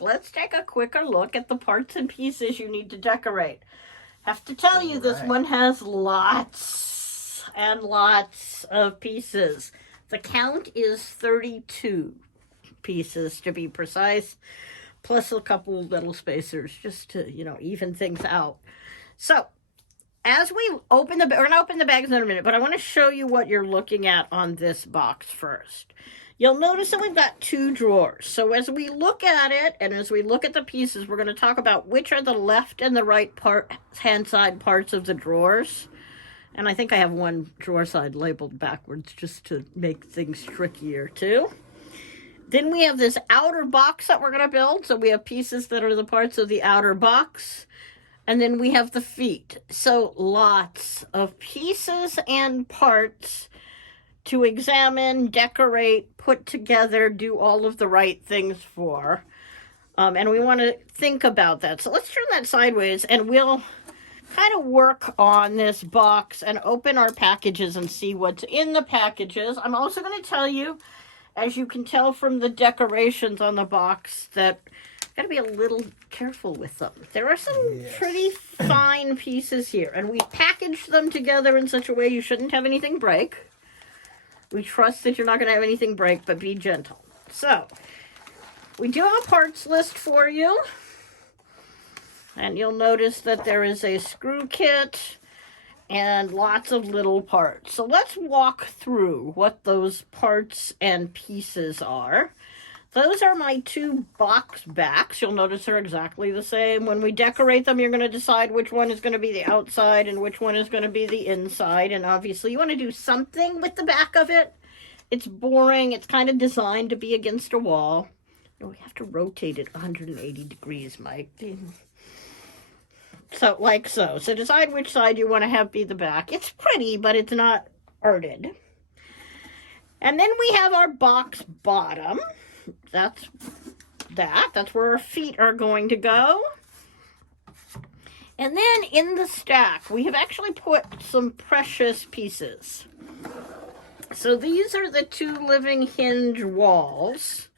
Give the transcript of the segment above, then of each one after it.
let's take a quicker look at the parts and pieces you need to decorate. Have to tell you, this one has lots and lots of pieces. The count is 32 pieces to be precise, plus a couple little spacers just to, even things out. So, as we open we're going to open the bags in a minute, but I want to show you what you're looking at on this box first. You'll notice that we've got 2 drawers. So as we look at it, and as we look at the pieces, we're going to talk about which are the left and the right hand side parts of the drawers. And I think I have one drawer side labeled backwards just to make things trickier too. Then we have this outer box that we're going to build. So we have pieces that are the parts of the outer box. And then we have the feet. So lots of pieces and parts to examine, decorate, put together, do all of the right things for. And we want to think about that. So let's turn that sideways and we'll kind of work on this box and open our packages and see what's in the packages. I'm also going to tell you, as you can tell from the decorations on the box, that got to be a little careful with them. There are some pretty fine pieces here, and we packaged them together in such a way you shouldn't have anything break. We trust that you're not going to have anything break, but be gentle. So, we do have a parts list for you, and you'll notice that there is a screw kit and lots of little parts. So let's walk through what those parts and pieces are. Those are my 2 box backs. You'll notice they're exactly the same. When we decorate them, you're going to decide which one is going to be the outside and which one is going to be the inside. And obviously, you want to do something with the back of it. It's boring. It's kind of designed to be against a wall. We have to rotate it 180 degrees, Mike. So, like so. So decide which side you want to have be the back. It's pretty, but it's not arted. And then we have our box bottom. That's where our feet are going to go. And then in the stack, we have actually put some precious pieces. So these are the 2 living hinge walls.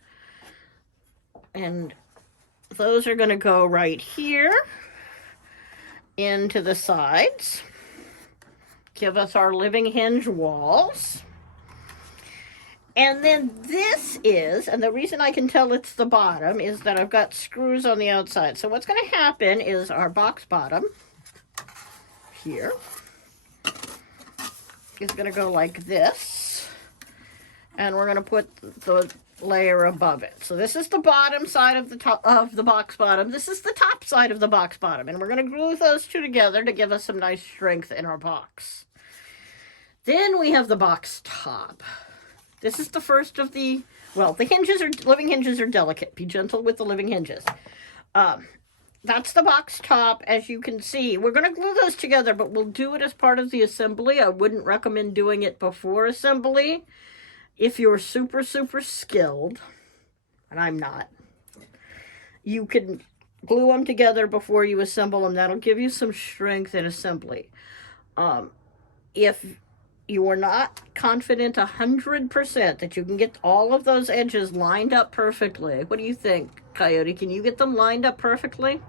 And those are going to go right here into the sides. Give us our living hinge walls. And then this is, and the reason I can tell it's the bottom is that I've got screws on the outside. So what's going to happen is our box bottom here is going to go like this. And we're going to put the layer above it. So this is the bottom side of the top of the box bottom. This is the top side of the box bottom. And we're going to glue those 2 together to give us some nice strength in our box. Then we have the box top. This is the first of the, well, the living hinges are delicate. Be gentle with the living hinges. That's the box top, as you can see. We're going to glue those together, but we'll do it as part of the assembly. I wouldn't recommend doing it before assembly. If you're super, super skilled, and I'm not, you can glue them together before you assemble them. That'll give you some strength in assembly. If you are not confident 100% that you can get all of those edges lined up perfectly, what do you think, Coyote? Can you get them lined up perfectly?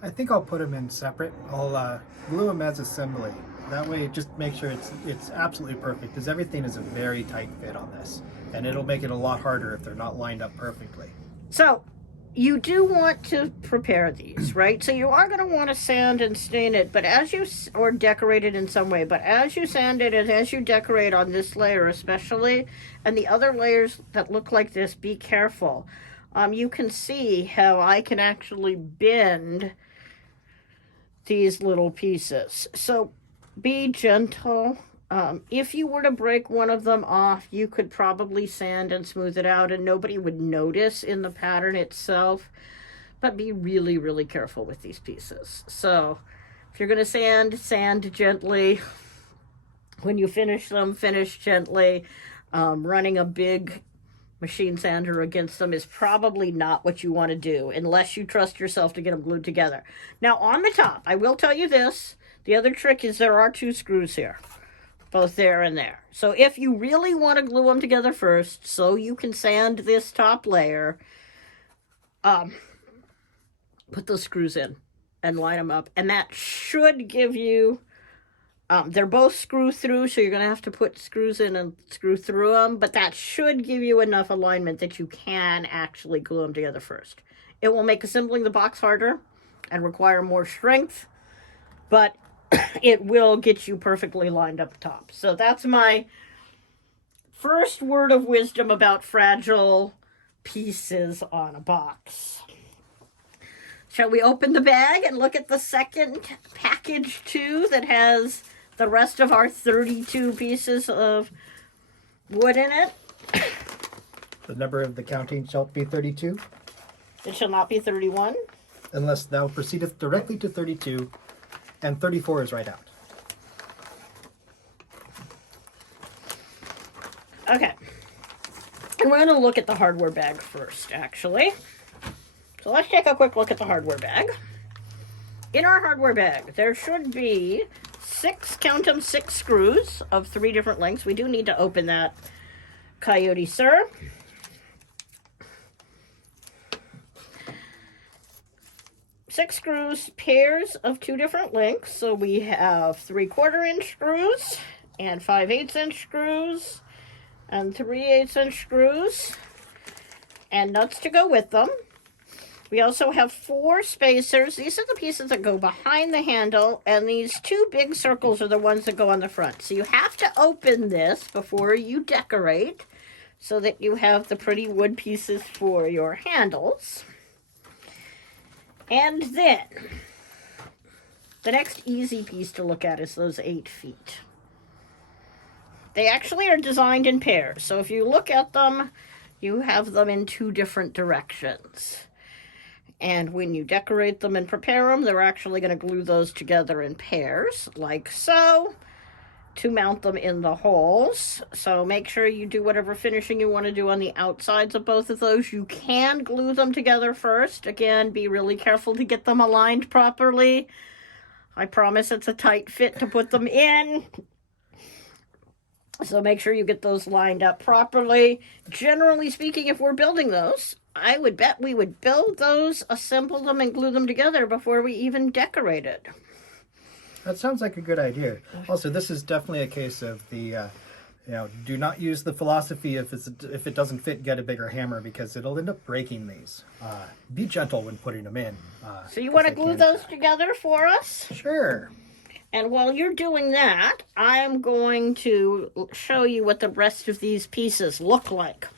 I think I'll put them in separate. I'll glue them as assembly. That way, just make sure it's absolutely perfect, because everything is a very tight fit on this, and it'll make it a lot harder if they're not lined up perfectly. So, you do want to prepare these, right? So you are going to want to sand and stain it, but or decorate it in some way, but as you sand it and as you decorate on this layer especially, and the other layers that look like this, be careful. You can see how I can actually bend these little pieces. So be gentle. If you were to break one of them off, you could probably sand and smooth it out and nobody would notice in the pattern itself. But be really, really careful with these pieces. So if you're going to sand gently. When you finish them, finish gently. Running a big machine sander against them is probably not what you want to do unless you trust yourself to get them glued together. Now on the top, I will tell you this. The other trick is there are 2 screws here, both there and there. So if you really want to glue them together first, so you can sand this top layer, put those screws in and line them up. And that should give you, they're both screw through, so you're going to have to put screws in and screw through them. But that should give you enough alignment that you can actually glue them together first. It will make assembling the box harder and require more strength, but it will get you perfectly lined up top. So that's my first word of wisdom about fragile pieces on a box. Shall we open the bag and look at the second package too that has the rest of our 32 pieces of wood in it? The number of the counting shall be 32. It shall not be 31. Unless thou proceedeth directly to 32, and 34 is right out. Okay. And we're going to look at the hardware bag first, actually. So let's take a quick look at the hardware bag. In our hardware bag, there should be 6 screws of 3 different lengths. We do need to open that, Coyote sir. Six screws, pairs of 2 different lengths. So we have 3/4 inch screws and 5/8 inch screws and 3/8 inch screws and nuts to go with them. We also have 4 spacers. These are the pieces that go behind the handle, and these 2 big circles are the ones that go on the front. So you have to open this before you decorate so that you have the pretty wood pieces for your handles. And then, the next easy piece to look at is those 8 feet. They actually are designed in pairs. So if you look at them, you have them in 2 different directions. And when you decorate them and prepare them, they're actually going to glue those together in pairs, like so, to mount them in the holes. So make sure you do whatever finishing you want to do on the outsides of both of those. You can glue them together first. Again, be really careful to get them aligned properly. I promise it's a tight fit to put them in. So make sure you get those lined up properly. Generally speaking, if we're building those, I would bet we would build those, assemble them, and glue them together before we even decorated. That sounds like a good idea. Also, this is definitely a case of the, do not use the philosophy if it doesn't fit, get a bigger hammer, because it'll end up breaking these. Be gentle when putting them in. So you want to glue those together for us? Sure. And while you're doing that, I'm going to show you what the rest of these pieces look like.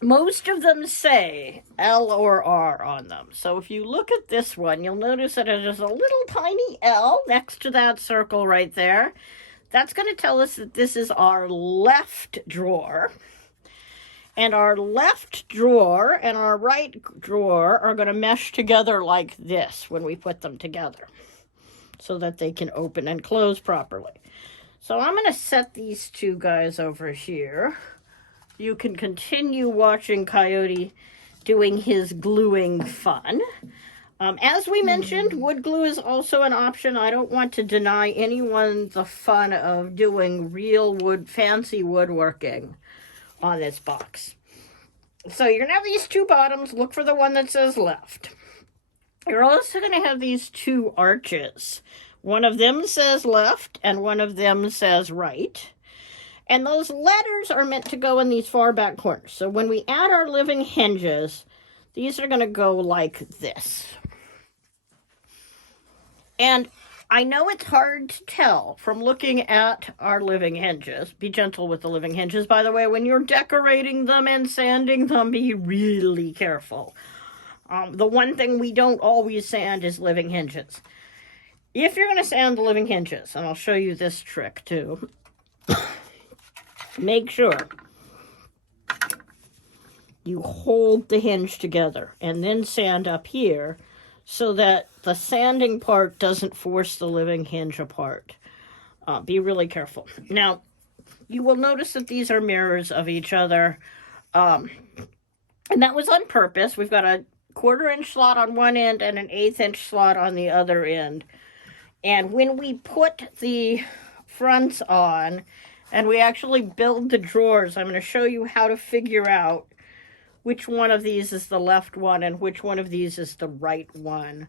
Most of them say L or R on them. So if you look at this one, you'll notice that it is a little tiny L next to that circle right there. That's going to tell us that this is our left drawer. And our left drawer and our right drawer are going to mesh together like this when we put them together, so that they can open and close properly. So I'm going to set these 2 guys over here. You can continue watching Coyote doing his gluing fun. As we mentioned, wood glue is also an option. I don't want to deny anyone the fun of doing real wood, fancy woodworking on this box. So you're going to have these 2 bottoms. Look for the one that says left. You're also going to have these 2 arches. One of them says left and one of them says right. And those letters are meant to go in these far back corners. So when we add our living hinges, these are going to go like this. And I know it's hard to tell from looking at our living hinges. Be gentle with the living hinges, by the way. When you're decorating them and sanding them, be really careful. The one thing we don't always sand is living hinges. If you're going to sand the living hinges, and I'll show you this trick too, make sure you hold the hinge together and then sand up here so that the sanding part doesn't force the living hinge apart. Be really careful. Now, you will notice that these are mirrors of each other, and that was on purpose. We've got a 1/4 inch slot on one end and an 1/8 inch slot on the other end. And when we put the fronts on and we actually build the drawers, I'm going to show you how to figure out which one of these is the left one and which one of these is the right one.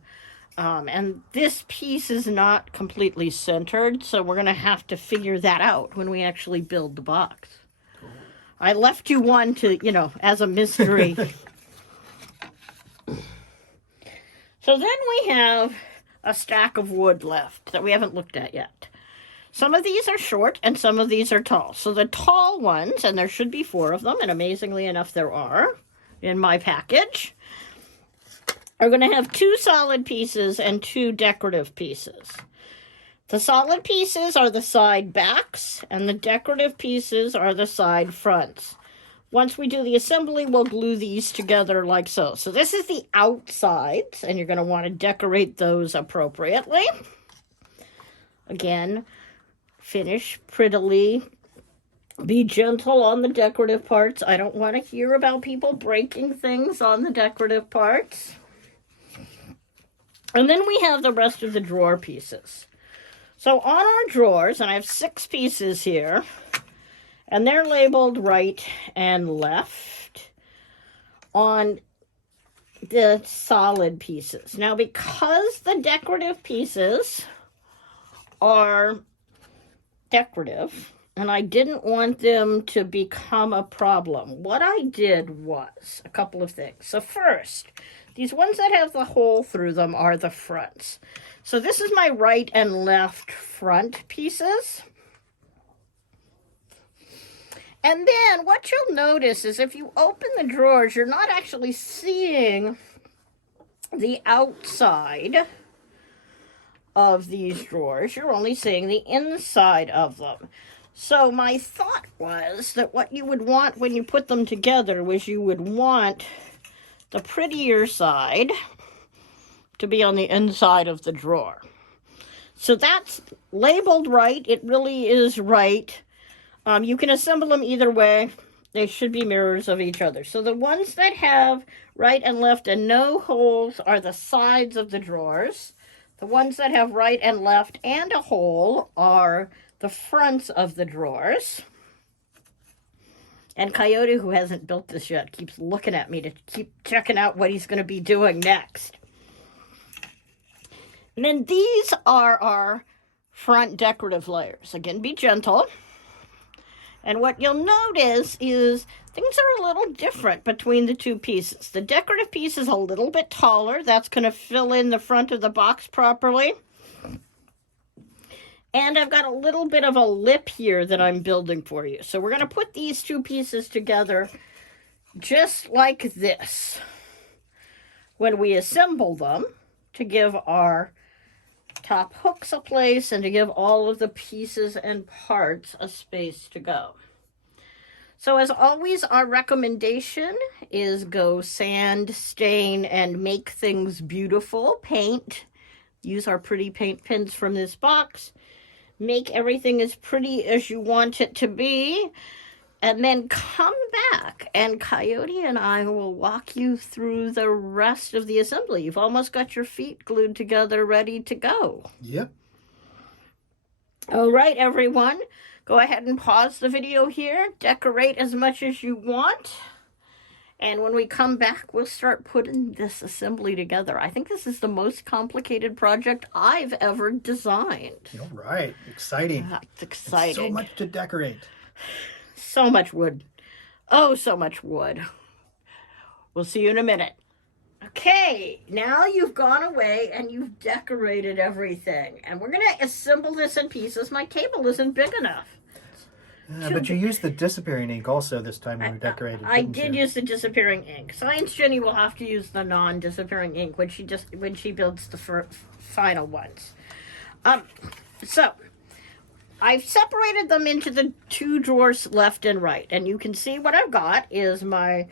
And this piece is not completely centered, so we're going to have to figure that out when we actually build the box. Cool. I left you one to, you know, as a mystery. So then we have a stack of wood left that we haven't looked at yet. Some of these are short and some of these are tall. So the tall ones, and there should be 4 of them, and amazingly enough there are in my package, are going to have 2 solid pieces and 2 decorative pieces. The solid pieces are the side backs, and the decorative pieces are the side fronts. Once we do the assembly, we'll glue these together like so. So this is the outsides, and you're going to want to decorate those appropriately. Again, finish prettily. Be gentle on the decorative parts. I don't want to hear about people breaking things on the decorative parts. And then we have the rest of the drawer pieces. So on our drawers, and I have 6 pieces here, and they're labeled right and left on the solid pieces. Now, because the decorative pieces are decorative, and I didn't want them to become a problem, what I did was a couple of things. So first, these ones that have the hole through them are the fronts. So this is my right and left front pieces. And then what you'll notice is if you open the drawers, you're not actually seeing the outside of these drawers. You're only seeing the inside of them. So my thought was that what you would want when you put them together was you would want the prettier side to be on the inside of the drawer. So that's labeled right. It really is right. You can assemble them either way. They should be mirrors of each other. So the ones that have right and left and no holes are the sides of the drawers. The ones that have right and left and a hole are the fronts of the drawers. And Coyote, who hasn't built this yet, keeps looking at me to keep checking out what he's going to be doing next. And then these are our front decorative layers. Again, be gentle. And what you'll notice is things are a little different between the 2 pieces. The decorative piece is a little bit taller. That's going to fill in the front of the box properly. And I've got a little bit of a lip here that I'm building for you. So we're going to put these 2 pieces together just like this when we assemble them to give our top hooks a place and to give all of the pieces and parts a space to go. So as always, our recommendation is go sand, stain, and make things beautiful. Paint. Use our pretty paint pens from this box. Make everything as pretty as you want it to be. And then come back and Coyote and I will walk you through the rest of the assembly. You've almost got your feet glued together, ready to go. Yep. All right, everyone. Go ahead and pause the video here. Decorate as much as you want. And when we come back, we'll start putting this assembly together. I think this is the most complicated project I've ever designed. All right. Exciting. It's exciting. It's so much to decorate. So much wood. Oh, so much wood. We'll see you in a minute. Okay, now you've gone away and you've decorated everything. And we're going to assemble this in pieces. My table isn't big enough. But you used the disappearing ink also this time when you decorated. I did use the disappearing ink. Science Jenny will have to use the non-disappearing ink when she builds the final ones. So I've separated them into the 2 drawers left and right, and you can see what I've got is my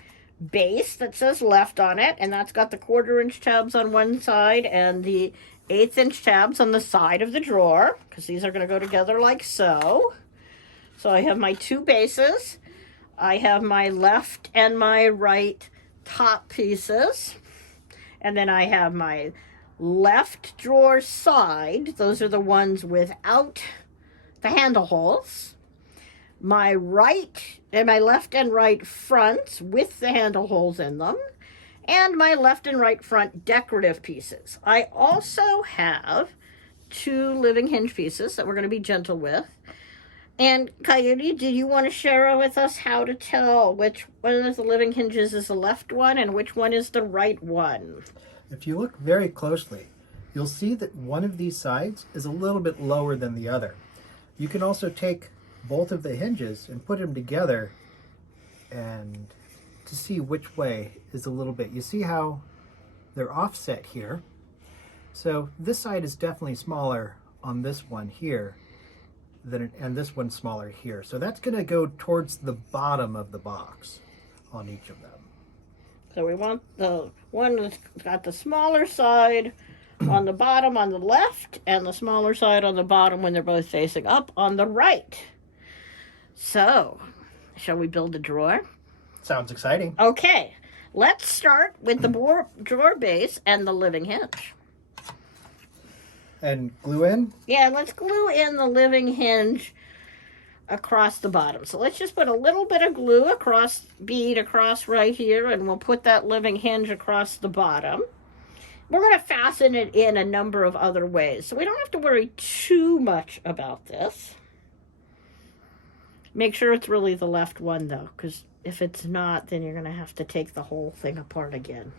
base that says left on it, and that's got the 1/4-inch tabs on one side and the 1/8-inch tabs on the side of the drawer, because these are going to go together like so. So I have my 2 bases. I have my left and my right top pieces. And then I have my left drawer side. Those are the ones without the handle holes. My right and my left and right fronts with the handle holes in them, and my left and right front decorative pieces. I also have 2 living hinge pieces that we're going to be gentle with. And Coyote, do you want to share with us how to tell which one of the living hinges is the left one and which one is the right one? If you look very closely, you'll see that one of these sides is a little bit lower than the other. You can also take both of the hinges and put them together and to see which way is a little bit. You see how they're offset here. So this side is definitely smaller on this one here and this one's smaller here. So that's going to go towards the bottom of the box on each of them. So we want the one that's got the smaller side on the bottom on the left and the smaller side on the bottom when they're both facing up on the right. So, shall we build a drawer? Sounds exciting. Okay, let's start with the drawer base and the living hinge. And glue in? Yeah, let's glue in the living hinge across the bottom. So let's just put a little bit of glue bead across right here, and we'll put that living hinge across the bottom. We're going to fasten it in a number of other ways, so we don't have to worry too much about this. Make sure it's really the left one, though, because if it's not, then you're going to have to take the whole thing apart again.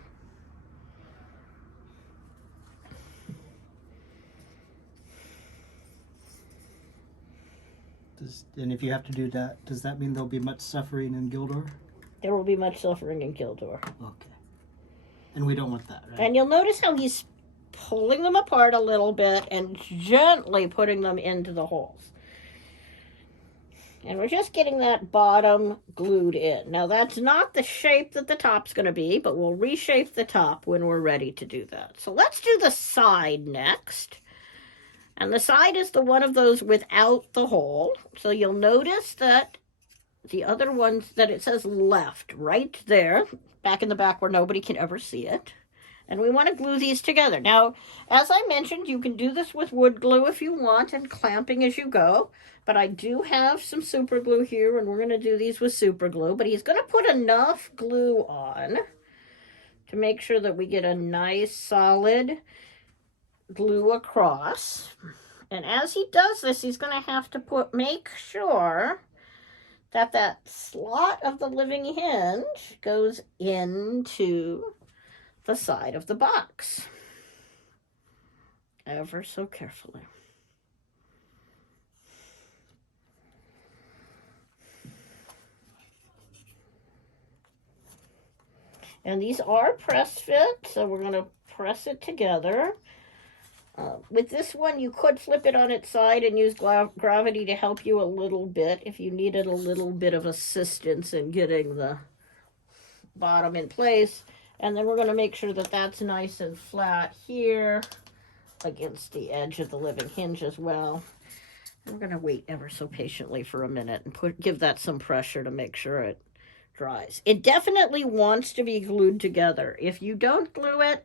And if you have to do that, does that mean there'll be much suffering in Gildor? There will be much suffering in Gildor. Okay. And we don't want that, right? And you'll notice how he's pulling them apart a little bit and gently putting them into the holes. And we're just getting that bottom glued in. Now, that's not the shape that the top's going to be, but we'll reshape the top when we're ready to do that. So let's do the side next. And the side is the one of those without the hole. So you'll notice that the other ones, that it says left right there, back in the back where nobody can ever see it. And we want to glue these together. Now, as I mentioned, you can do this with wood glue if you want and clamping as you go. But I do have some super glue here, and we're going to do these with super glue. But he's going to put enough glue on to make sure that we get a nice solid glue across. And as he does this, he's going to have to make sure that that slot of the living hinge goes into the side of the box ever so carefully. And these are press fit, so we're going to press it together. With this one, you could flip it on its side and use gravity to help you a little bit if you needed a little bit of assistance in getting the bottom in place. And then we're going to make sure that that's nice and flat here against the edge of the living hinge as well. And we're going to wait ever so patiently for a minute and give that some pressure to make sure it dries. It definitely wants to be glued together. If you don't glue it,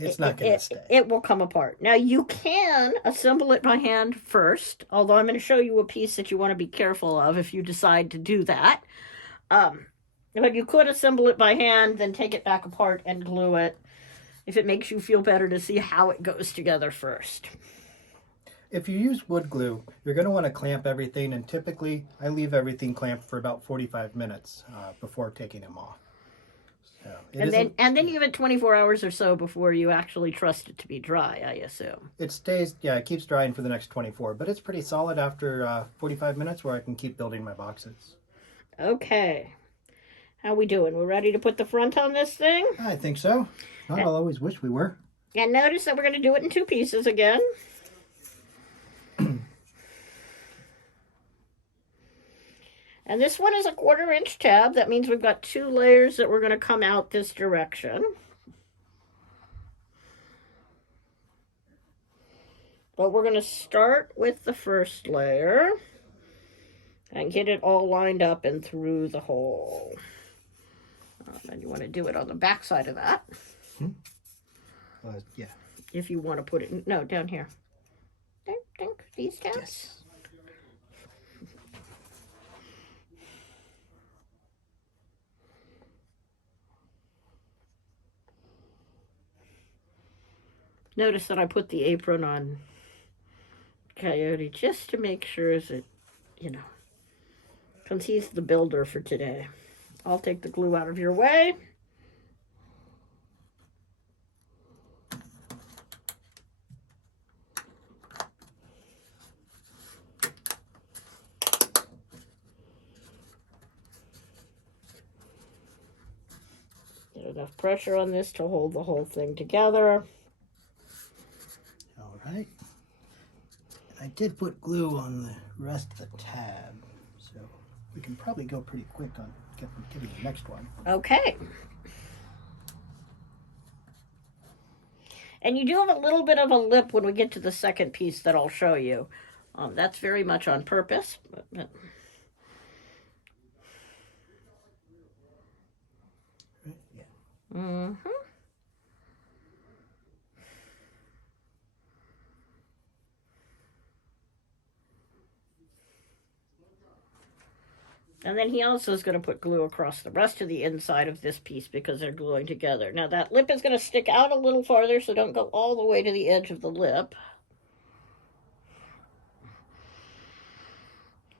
it's not going to stay. It will come apart. Now, you can assemble it by hand first, although I'm going to show you a piece that you want to be careful of if you decide to do that. But you could assemble it by hand, then take it back apart and glue it if it makes you feel better to see how it goes together first. If you use wood glue, you're going to want to clamp everything, and typically I leave everything clamped for about 45 minutes before taking them off. So and then you give it 24 hours or so before you actually trust it to be dry, I assume. It stays, it keeps drying for the next 24, but it's pretty solid after 45 minutes where I can keep building my boxes. Okay. How we doing? We're ready to put the front on this thing? I think so. I always wish we were. And notice that we're going to do it in 2 pieces again. And this one is a 1/4 inch tab. That means we've got 2 layers that we're going to come out this direction. But we're going to start with the first layer and get it all lined up and through the hole. And you want to do it on the back side of that. Yeah. If you want to put it, down here. These tabs. Yes. Notice that I put the apron on Coyote just to make sure that, you know, since he's the builder for today. I'll take the glue out of your way. Get enough pressure on this to hold the whole thing together. All right. I did put glue on the rest of the tab, so we can probably go pretty quick on getting the next one. Okay. And you do have a little bit of a lip when we get to the second piece that I'll show you. That's very much on purpose. Yeah. Mm-hmm. And then he also is going to put glue across the rest of the inside of this piece because they're gluing together. Now that lip is going to stick out a little farther, so don't go all the way to the edge of the lip.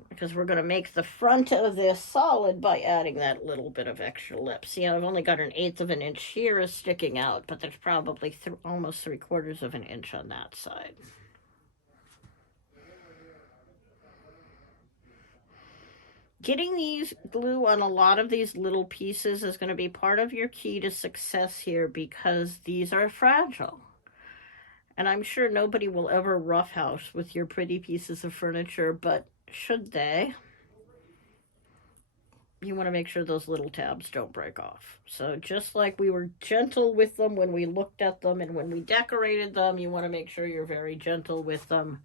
Because we're going to make the front of this solid by adding that little bit of extra lip. See, I've only got 1/8 of an inch here is sticking out, but there's probably almost 3/4 of an inch on that side. Getting these glue on a lot of these little pieces is going to be part of your key to success here because these are fragile. And I'm sure nobody will ever roughhouse with your pretty pieces of furniture, but should they, you want to make sure those little tabs don't break off. So just like we were gentle with them when we looked at them and when we decorated them, you want to make sure you're very gentle with them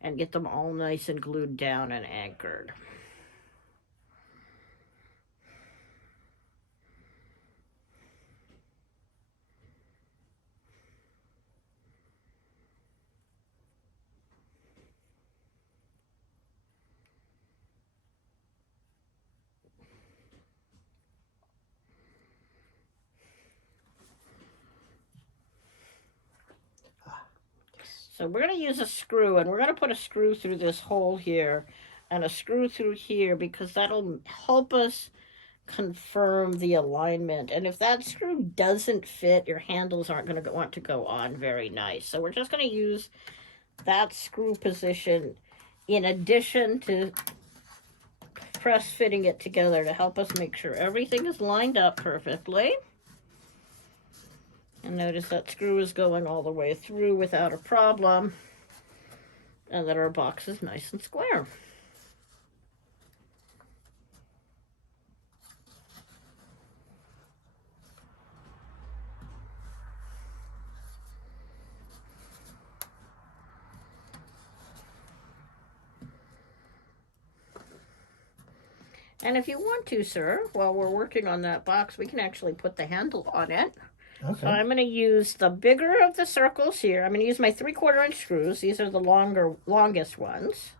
and get them all nice and glued down and anchored. So we're going to use a screw, and we're going to put a screw through this hole here and a screw through here because that'll help us confirm the alignment. And if that screw doesn't fit, your handles aren't going to want to go on very nice. So we're just going to use that screw position in addition to press fitting it together to help us make sure everything is lined up perfectly. And notice that screw is going all the way through without a problem. And that our box is nice and square. And if you want to, sir, while we're working on that box, we can actually put the handle on it. Okay. So I'm going to use the bigger of the circles here. I'm going to use my 3/4 inch screws. These are the longest ones.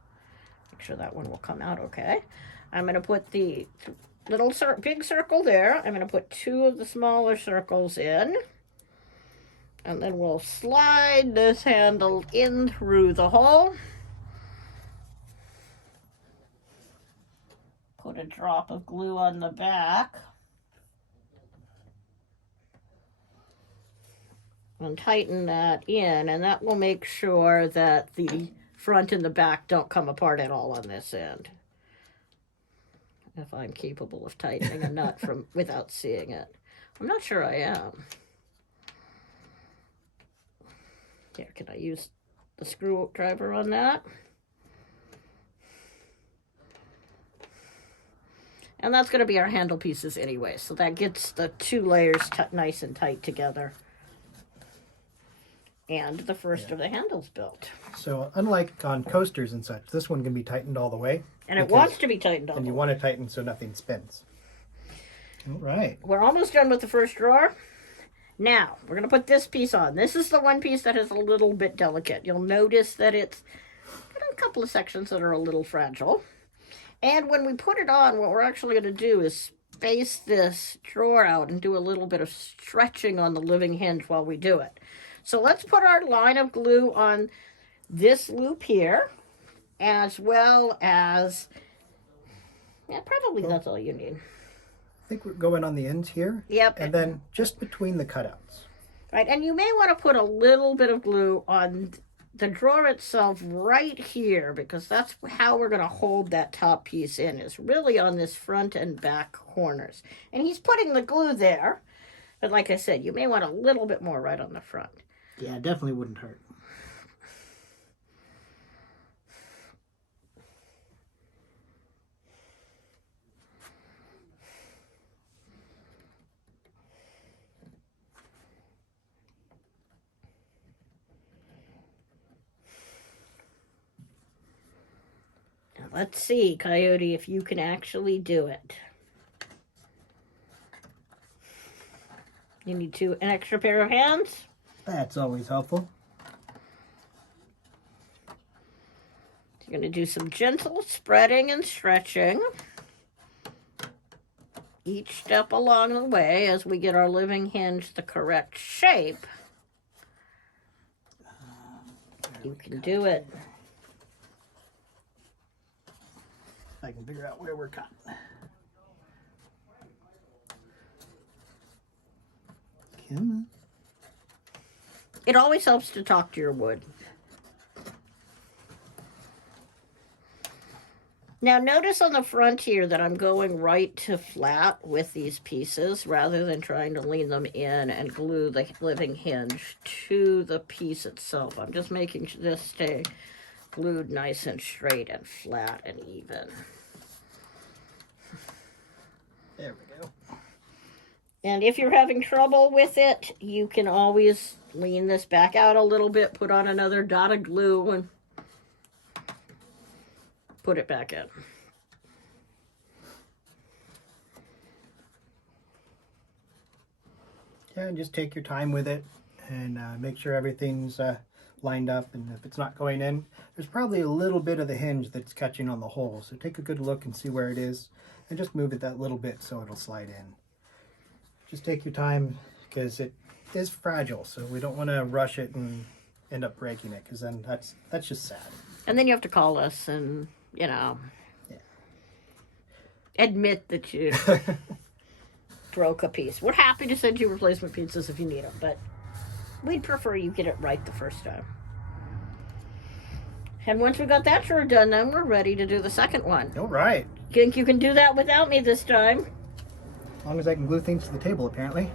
Make sure that one will come out okay. I'm going to put the little big circle there. I'm going to put 2 of the smaller circles in. And then we'll slide this handle in through the hole. Put a drop of glue on the back. And tighten that in, and that will make sure that the front and the back don't come apart at all on this end. If I'm capable of tightening a nut without seeing it. I'm not sure I am. Here, can I use the screwdriver on that? And that's going to be our handle pieces anyway, so that gets the 2 layers nice and tight together. And the first of the handles built. So unlike on coasters and such, this one can be tightened all the way. And it wants to be tightened all the way. And you want to tighten so nothing spins. All right. We're almost done with the first drawer. Now, we're going to put this piece on. This is the one piece that is a little bit delicate. You'll notice that it's got a couple of sections that are a little fragile. And when we put it on, what we're actually going to do is space this drawer out and do a little bit of stretching on the living hinge while we do it. So let's put our line of glue on this loop here, as well as, yeah, probably that's all you need. I think we're going on the ends here. Yep. And then just between the cutouts. Right, and you may want to put a little bit of glue on the drawer itself right here, because that's how we're going to hold that top piece in, is really on this front and back corners. And he's putting the glue there, but like I said, you may want a little bit more right on the front. Yeah, definitely wouldn't hurt. Now let's see, Coyote, if you can actually do it. You need an extra pair of hands? That's always helpful. You're going to do some gentle spreading and stretching each step along the way as we get our living hinge the correct shape. You can do it. I can figure out where we're cut. Come on. It always helps to talk to your wood. Now notice on the front here that I'm going right to flat with these pieces rather than trying to lean them in and glue the living hinge to the piece itself. I'm just making this stay glued nice and straight and flat and even. There we go. And if you're having trouble with it, you can always lean this back out a little bit, put on another dot of glue, and put it back in. Yeah, and just take your time with it and make sure everything's lined up. And if it's not going in, there's probably a little bit of the hinge that's catching on the hole. So take a good look and see where it is and just move it that little bit so it'll slide in. Just take your time because it is fragile. So we don't want to rush it and end up breaking it, because then that's just sad. And then you have to call us and, admit that you broke a piece. We're happy to send you replacement pieces if you need them, but we'd prefer you get it right the first time. And once we got that drawer done, then we're ready to do the second one. All right. Think you can do that without me this time? As long as I can glue things to the table, apparently.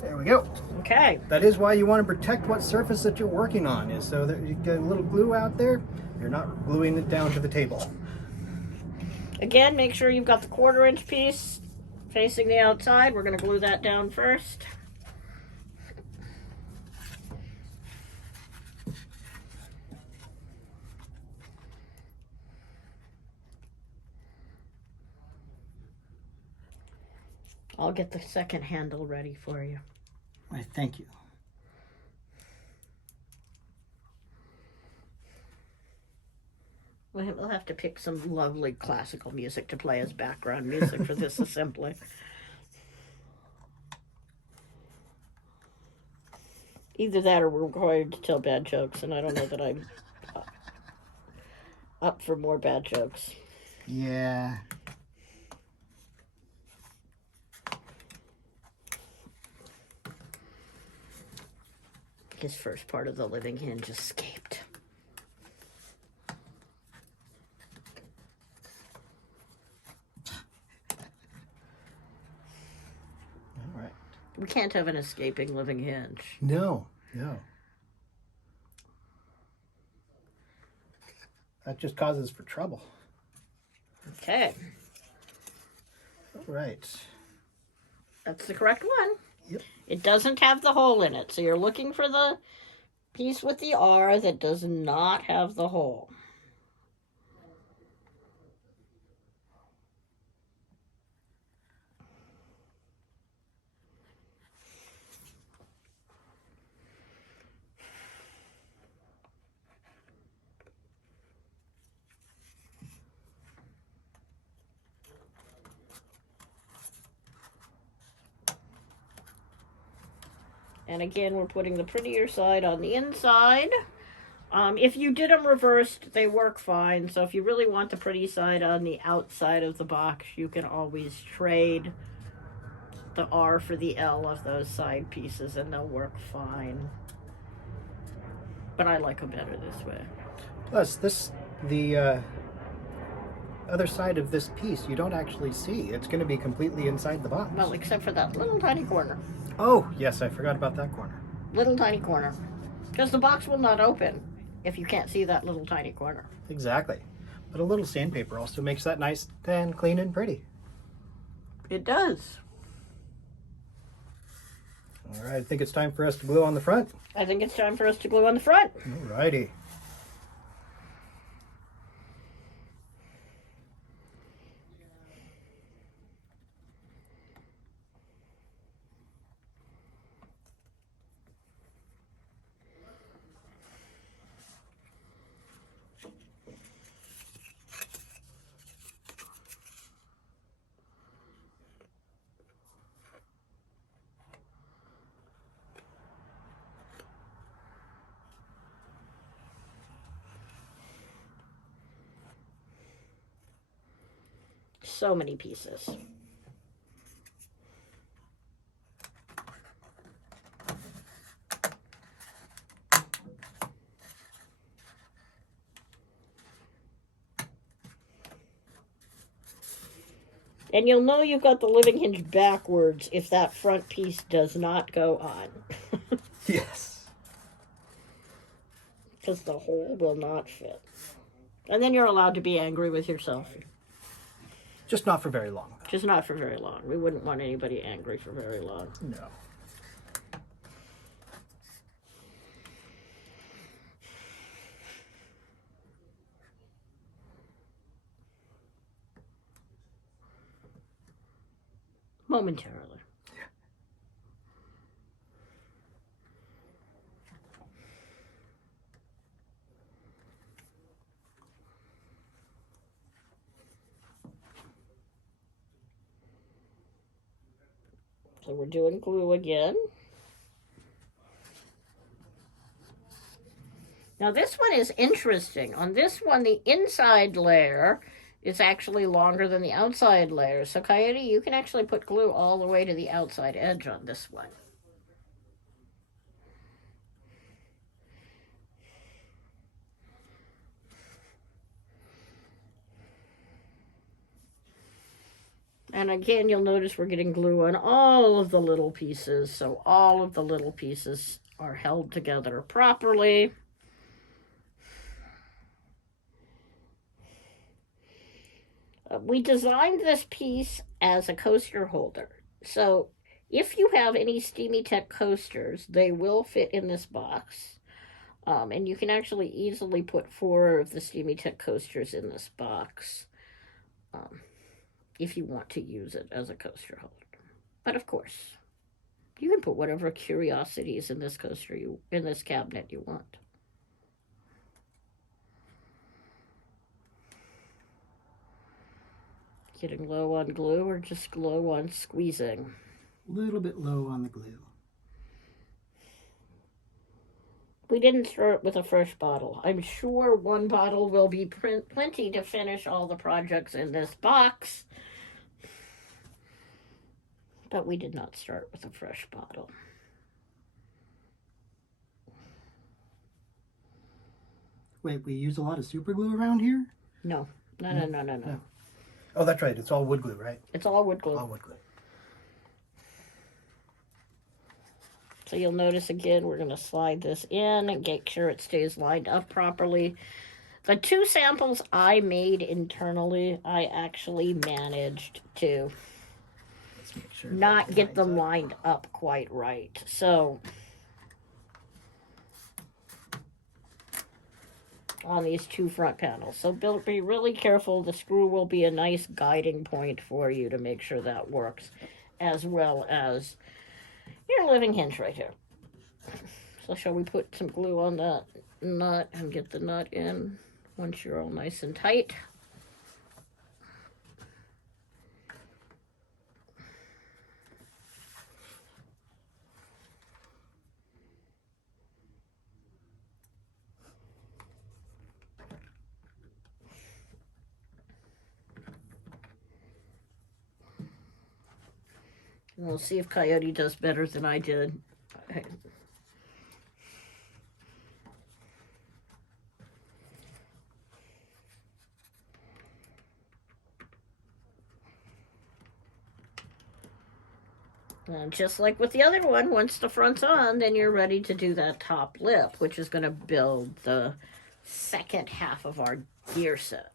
There we go. Okay. That is why you want to protect what surface that you're working on, is so that you get a little glue out there, you're not gluing it down to the table. Again, make sure you've got the 1/4-inch piece facing the outside. We're going to glue that down first. I'll get the second handle ready for you. Why, thank you. We'll have to pick some lovely classical music to play as background music for this assembly. Either that or we're required to tell bad jokes, and I don't know that I'm up for more bad jokes. Yeah. His first part of the living hinge escaped. All right. We can't have an escaping living hinge. No. That just causes for trouble. Okay, All right. that's the correct one. Yep. It doesn't have the hole in it, so you're looking for the piece with the R that does not have the hole. And again, we're putting the prettier side on the inside. If you did them reversed, they work fine. So if you really want the pretty side on the outside of the box, you can always trade the R for the L of those side pieces and they'll work fine. But I like them better this way. Plus, the other side of this piece you don't actually see. It's going to be completely inside the box. Well, except for that little tiny corner. Oh, yes, I forgot about that corner. Little tiny corner. Because the box will not open if you can't see that little tiny corner. Exactly. But a little sandpaper also makes that nice and clean and pretty. It does. All right, I think it's time for us to glue on the front. I think it's time for us to glue on the front. All righty. So many pieces. And you'll know you've got the living hinge backwards if that front piece does not go on. Yes. Because the hole will not fit. And then you're allowed to be angry with yourself. Just not for very long. Just not for very long. We wouldn't want anybody angry for very long. No. Momentarily. So we're doing glue again. Now this one is interesting. On this one, the inside layer is actually longer than the outside layer. So Coyote, you can actually put glue all the way to the outside edge on this one. And again, you'll notice we're getting glue on all of the little pieces, so all of the little pieces are held together properly. We designed this piece as a coaster holder. So if you have any Steamy Tech coasters, they will fit in this box. And you can actually easily put 4 of the Steamy Tech coasters in this box. If you want to use it as a coaster holder. But of course, you can put whatever curiosities in this in this cabinet you want. Getting low on glue or just low on squeezing? A little bit low on the glue. We didn't start with a fresh bottle. I'm sure one bottle will be plenty to finish all the projects in this box. But we did not start with a fresh bottle. Wait, we use a lot of super glue around here? No. No. Oh, that's right. It's all wood glue, right? It's all wood glue. All wood glue. So you'll notice again, we're going to slide this in and make sure it stays lined up properly. The 2 samples I made internally, I actually managed to not get them lined up quite right. So on these 2 front panels. So be really careful. The screw will be a nice guiding point for you to make sure that works, as well as your living hinge right here. So shall we put some glue on that nut and get the nut in once you're all nice and tight? We'll see if Coyote does better than I did. And just like with the other one, once the front's on, then you're ready to do that top lip, which is going to build the second half of our gear set.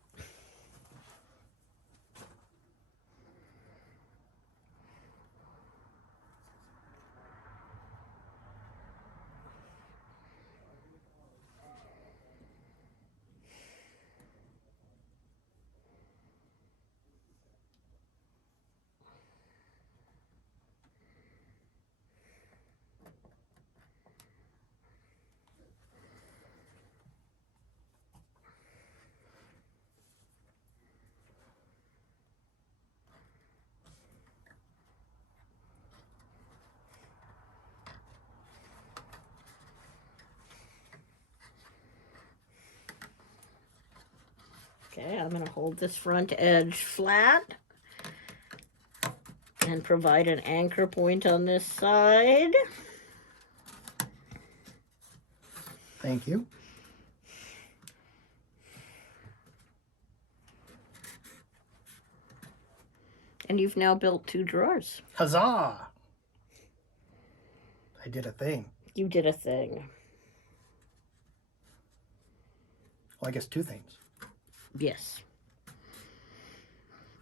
Okay, I'm going to hold this front edge flat and provide an anchor point on this side. Thank you. And you've now built 2 drawers. Huzzah! I did a thing. You did a thing. Well, I guess 2 things. Yes.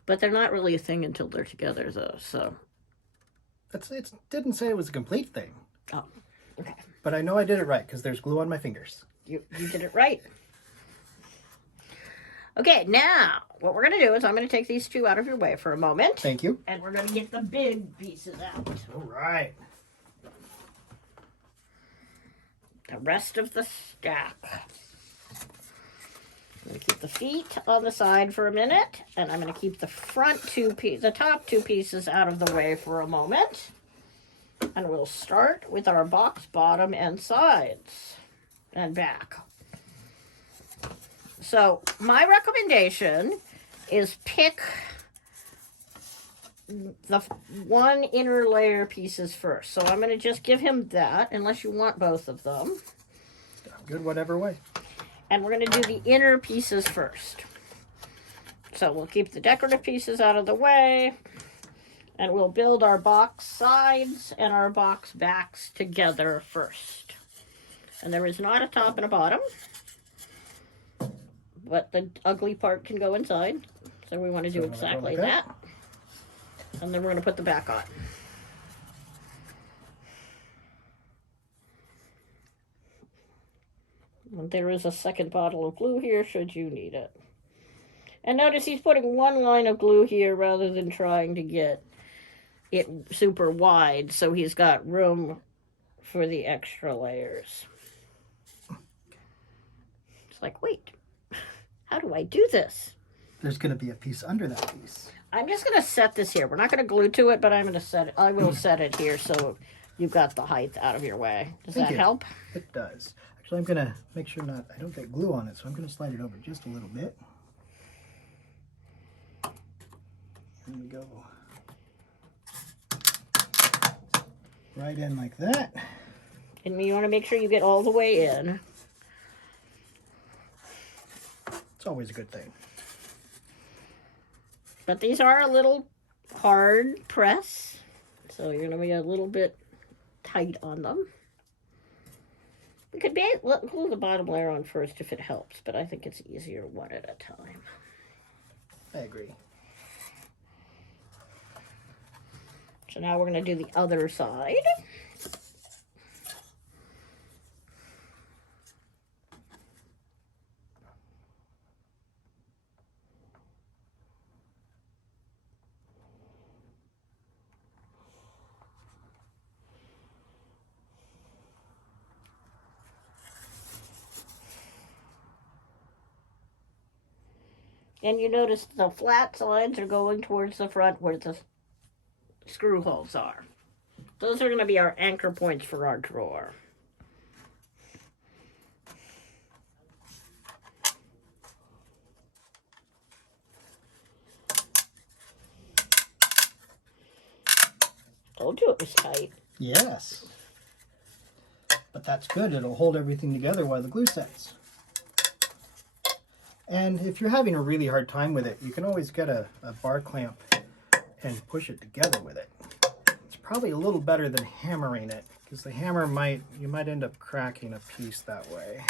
But they're not really a thing until they're together, though, so. It didn't say it was a complete thing. Oh, okay. But I know I did it right because there's glue on my fingers. You did it right. Okay, now, what we're going to do is I'm going to take these 2 out of your way for a moment. Thank you. And we're going to get the big pieces out. All right. The rest of the stack. I'm going to keep the feet on the side for a minute, and I'm going to keep the the top 2 pieces out of the way for a moment. And we'll start with our box bottom and sides and back. So my recommendation is pick the 1 inner layer pieces first. So I'm going to just give him that, unless you want both of them. I'm good whatever way. And we're going to do the inner pieces first. So we'll keep the decorative pieces out of the way. And we'll build our box sides and our box backs together first. And there is not a top and a bottom. But the ugly part can go inside. So we want to do exactly that. And then we're going to put the back on. And there is a second bottle of glue here should you need it. And notice he's putting 1 line of glue here rather than trying to get it super wide, so he's got room for the extra layers. It's like, wait, how do I do this? There's going to be a piece under that piece. I'm just going to set this here. We're not going to glue to it, but I'm going to set it. I will set it here so you've got the height out of your way. Does that help? It does. Actually, I'm going to make sure I don't get glue on it, so I'm going to slide it over just a little bit. There we go. Right in like that. And you want to make sure you get all the way in. It's always a good thing. But these are a little hard press, so you're going to be a little bit tight on them. We could glue the bottom layer on first if it helps, but I think it's easier one at a time. I agree. So now we're going to do the other side. And you notice the flat sides are going towards the front where the screw holes are. Those are going to be our anchor points for our drawer. Told you it was tight. Yes. But that's good. It'll hold everything together while the glue sets. And if you're having a really hard time with it, you can always get a bar clamp and push it together with it. It's probably a little better than hammering it, because the hammer you might end up cracking a piece that way.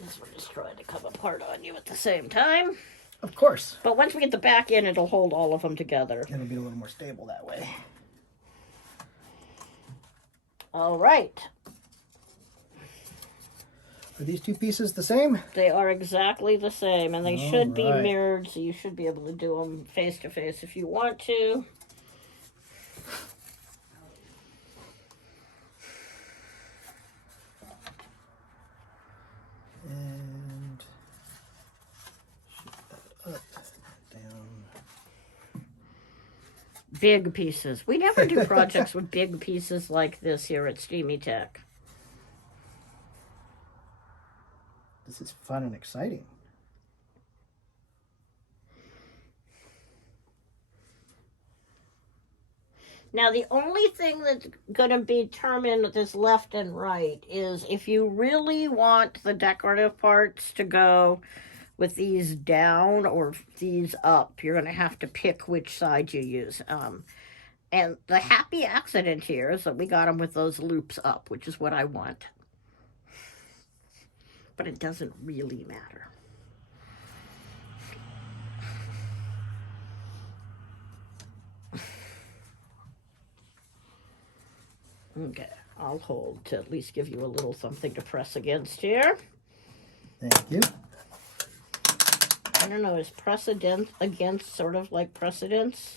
This one is trying to come apart on you at the same time. Of course. But once we get the back in, it'll hold all of them together. It'll be a little more stable that way. All right. Are these two pieces the same? They are exactly the same, and they should be right. mirrored, so you should be able to do them face to face if you want to. And shift that up, down. Big pieces. We never do projects with big pieces like this here at Steamy Tech. This is fun and exciting. Now, the only thing that's going to be determined with this left and right is if you really want the decorative parts to go with these down or these up, you're going to have to pick which side you use. And the happy accident here is that we got them with those loops up, which is what I want. But it doesn't really matter. Okay, I'll hold to at least give you a little something to press against here. Thank you. I don't know, is precedent against sort of like precedence?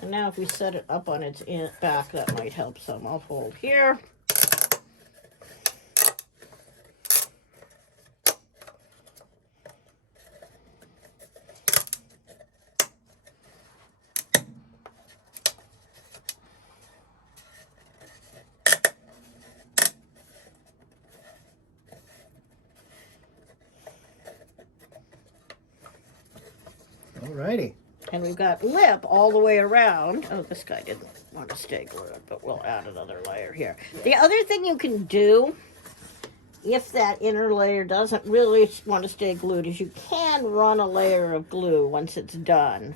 And now if we set it up on its back, that might help some. I'll hold here. Alrighty. And we've got lip all the way around. Oh, this guy didn't want to stay glued, but we'll add another layer here. The other thing you can do, if that inner layer doesn't really want to stay glued, is you can run a layer of glue once it's done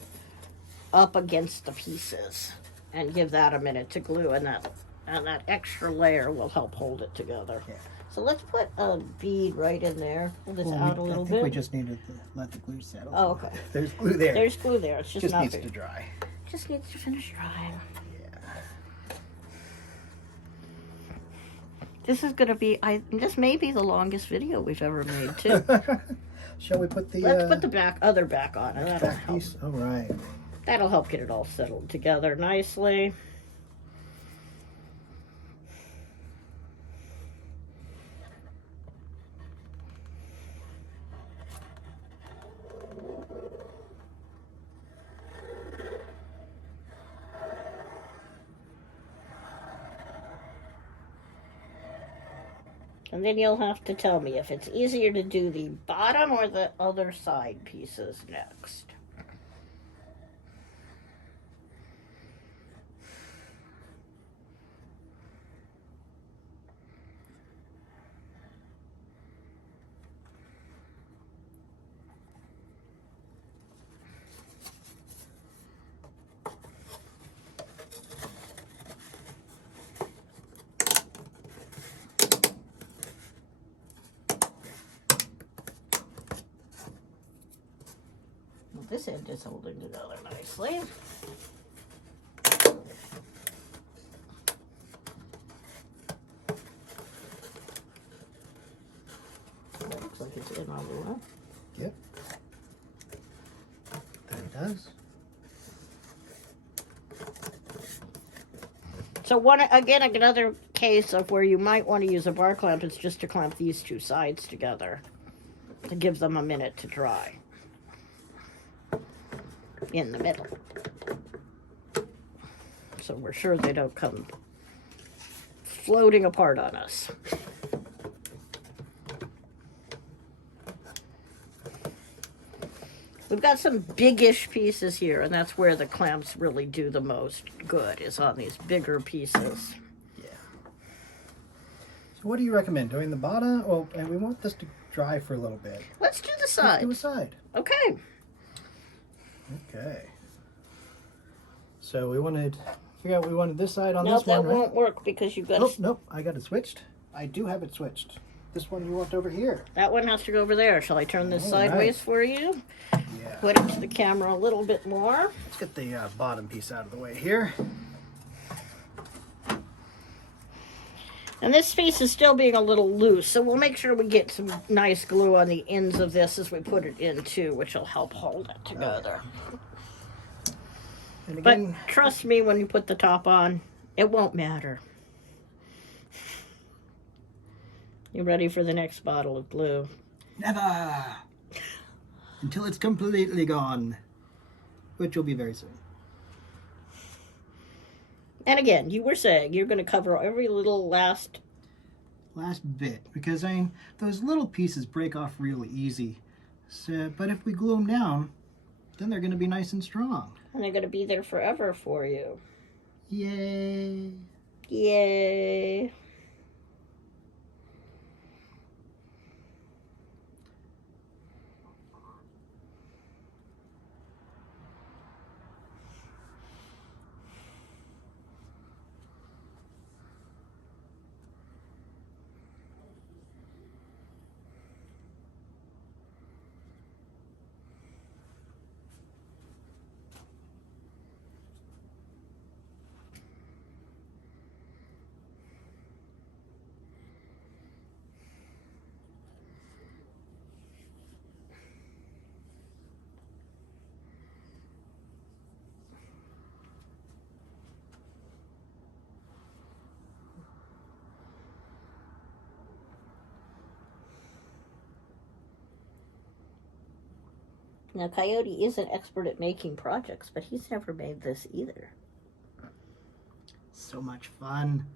up against the pieces and give that a minute to glue, and that extra layer will help hold it together. Yeah. So let's put a bead right in there. Pull this Well, out a little I think bit. we just needed to let the glue settle. Oh, okay. There's glue there. There's glue there. It's just not needs big. to dry. Just needs to finish drying. Yeah. This is going to be, this may be the longest video we've ever made, too. Shall we put the Let's put the other back on. And that'll back help. piece? All right. That'll help get it all settled together nicely. And then you'll have to tell me if it's easier to do the bottom or the other side pieces next. This end is holding together nicely. That looks like it's in all the way. Yep. There it does. So another case of where you might want to use a bar clamp is just to clamp these two sides together to give them a minute to dry in the middle. So we're sure they don't come floating apart on us. We've got some biggish pieces here, and that's where the clamps really do the most good, is on these bigger pieces. Yeah. So what do you recommend? Doing the bottom? Oh, and we want this to dry for a little bit. Let's do the Let's side. do a side. Okay. Okay. So we wanted, figure out we wanted this side on No, this one, that right? won't work because you've got Nope, nope, I got it switched. I do have it switched. This one you want over here. that one has to go over there. Shall I turn this All sideways right. for you? Yeah. Put it to the camera a little bit more. Let's get the bottom piece out of the way here. And this piece is still being a little loose, so we'll make sure we get some nice glue on the ends of this as we put it in too, which will help hold it together. And But again, trust me, when you put the top on, it won't matter. You ready for the next bottle of glue? never! Until it's completely gone. Which will be very soon. And again, you were saying you're going to cover every little last bit, because I mean, those little pieces break off really easy. So, but if we glue them down, then they're going to be nice and strong. and they're going to be there forever for you. Yay! Yay. Now, Coyote is an expert at making projects, but he's never made this either. So much fun.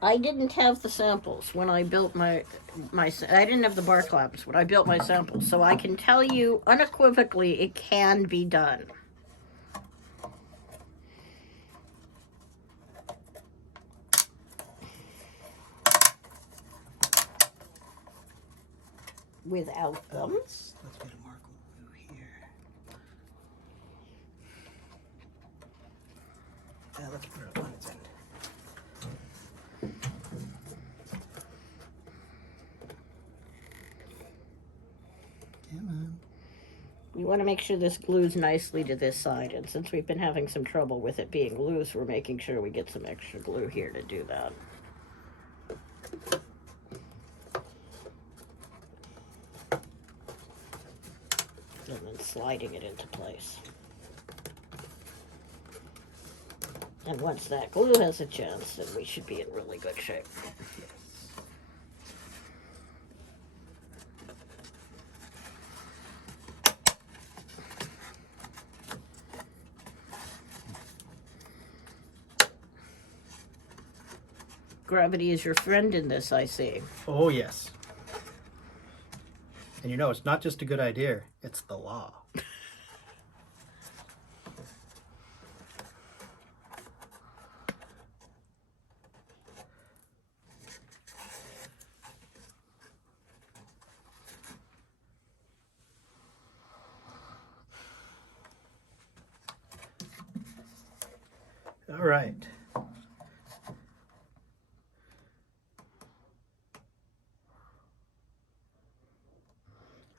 I didn't have the samples when I built my I didn't have the bar clamps when I built my samples, so I can tell you unequivocally it can be done. Without them. Let's get a more glue here. Let's put it on its end. Come on. We want to make sure this glues nicely to this side, and since we've been having some trouble with it being loose, we're making sure we get some extra glue here to do that. And then sliding it into place. And once that glue has a chance, then we should be in really good shape. Gravity is your friend in this, I see. Oh, yes. And you know, it's not just a good idea, it's the law. All right.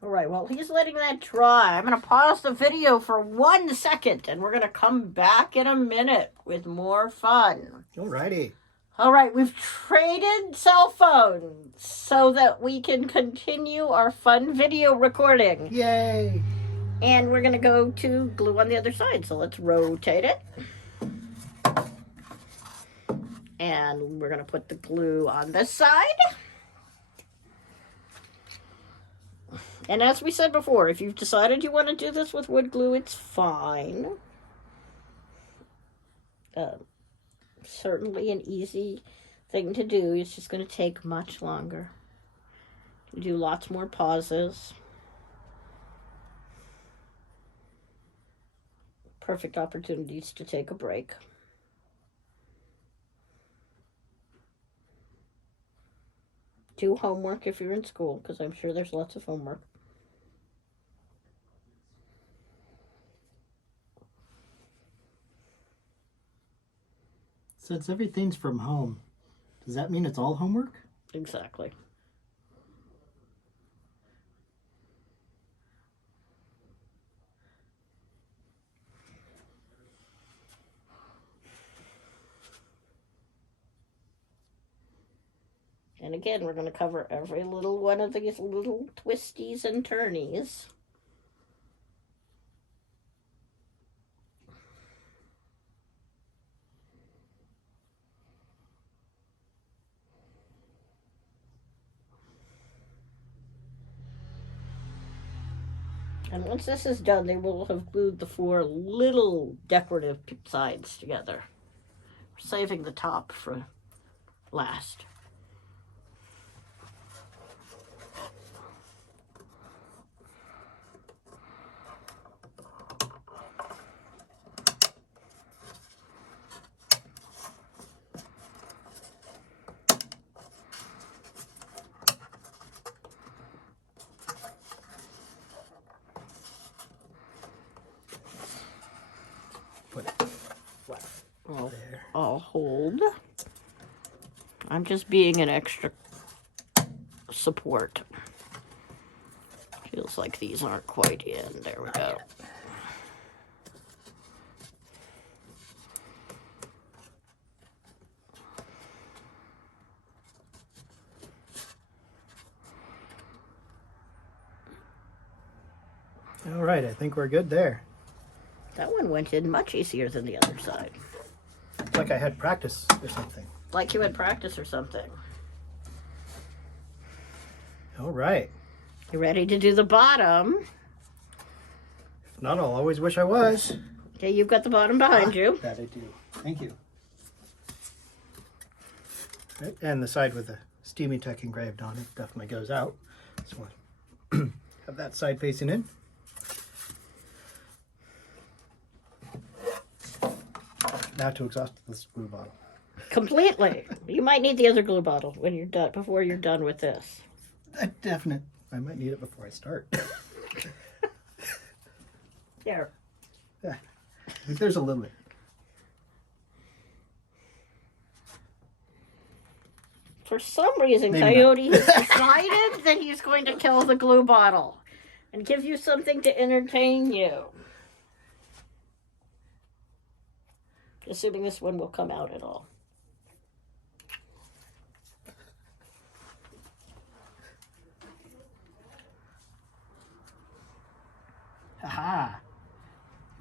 All right, well, he's letting that dry. I'm going to pause the video for 1 second, and we're going to come back in a minute with more fun. Alrighty. All right, we've traded cell phones so that we can continue our fun video recording. Yay! And we're going to go to glue on the other side, so let's rotate it. And we're going to put the glue on this side. And as we said before, if you've decided you want to do this with wood glue, it's fine. Certainly an easy thing to do. It's just going to take much longer. You do lots more pauses. Perfect opportunities to take a break. Do homework if you're in school, because I'm sure there's lots of homework. Since everything's from home, does that mean it's all homework? Exactly. And again, we're going to cover every little one of these little twisties and turnies. And once this is done, they will have glued the 4 little decorative sides together. We're saving the top for last. Put it flat. I'll hold. I'm just being an extra support. Feels like these aren't quite in. There we go. All right, I think we're good there. That one went in much easier than the other side. It's like I had practice or something. Like you had practice or something. All right. You ready to do the bottom? If not, I'll always wish I was. Okay, you've got the bottom behind you. That I do. Thank you. Right, and the side with the Steamy Tech engraved on it definitely goes out. So we'll have that side facing in. Now to exhaust this glue bottle. Completely. You might need the other glue bottle when you're done, before you're done with this. Definite. I might need it before I start. Here. Yeah. I think there's a limit. For some reason, Maybe Coyote has decided that he's going to kill the glue bottle and give you something to entertain you. Assuming this one will come out at all. Haha.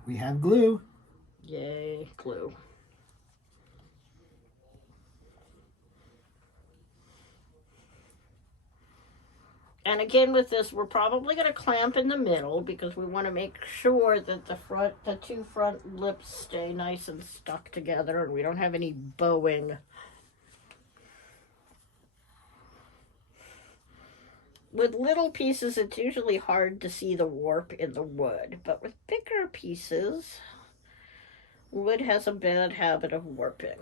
We have glue. Yay, glue. And again with this, we're probably going to clamp in the middle because we want to make sure that the 2 front lips stay nice and stuck together and we don't have any bowing. With little pieces, it's usually hard to see the warp in the wood, but with bigger pieces, wood has a bad habit of warping.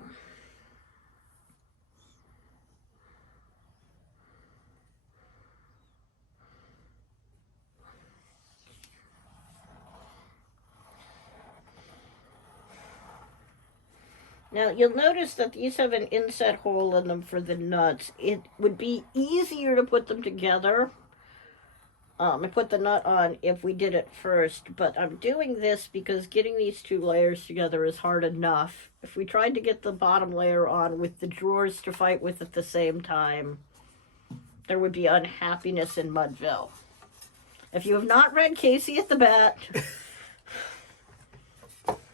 Now, you'll notice that these have an inset hole in them for the nuts. It would be easier to put them together and put the nut on if we did it first, but I'm doing this because getting these 2 layers together is hard enough. If we tried to get the bottom layer on with the drawers to fight with at the same time, there would be unhappiness in Mudville. If you have not read Casey at the Bat,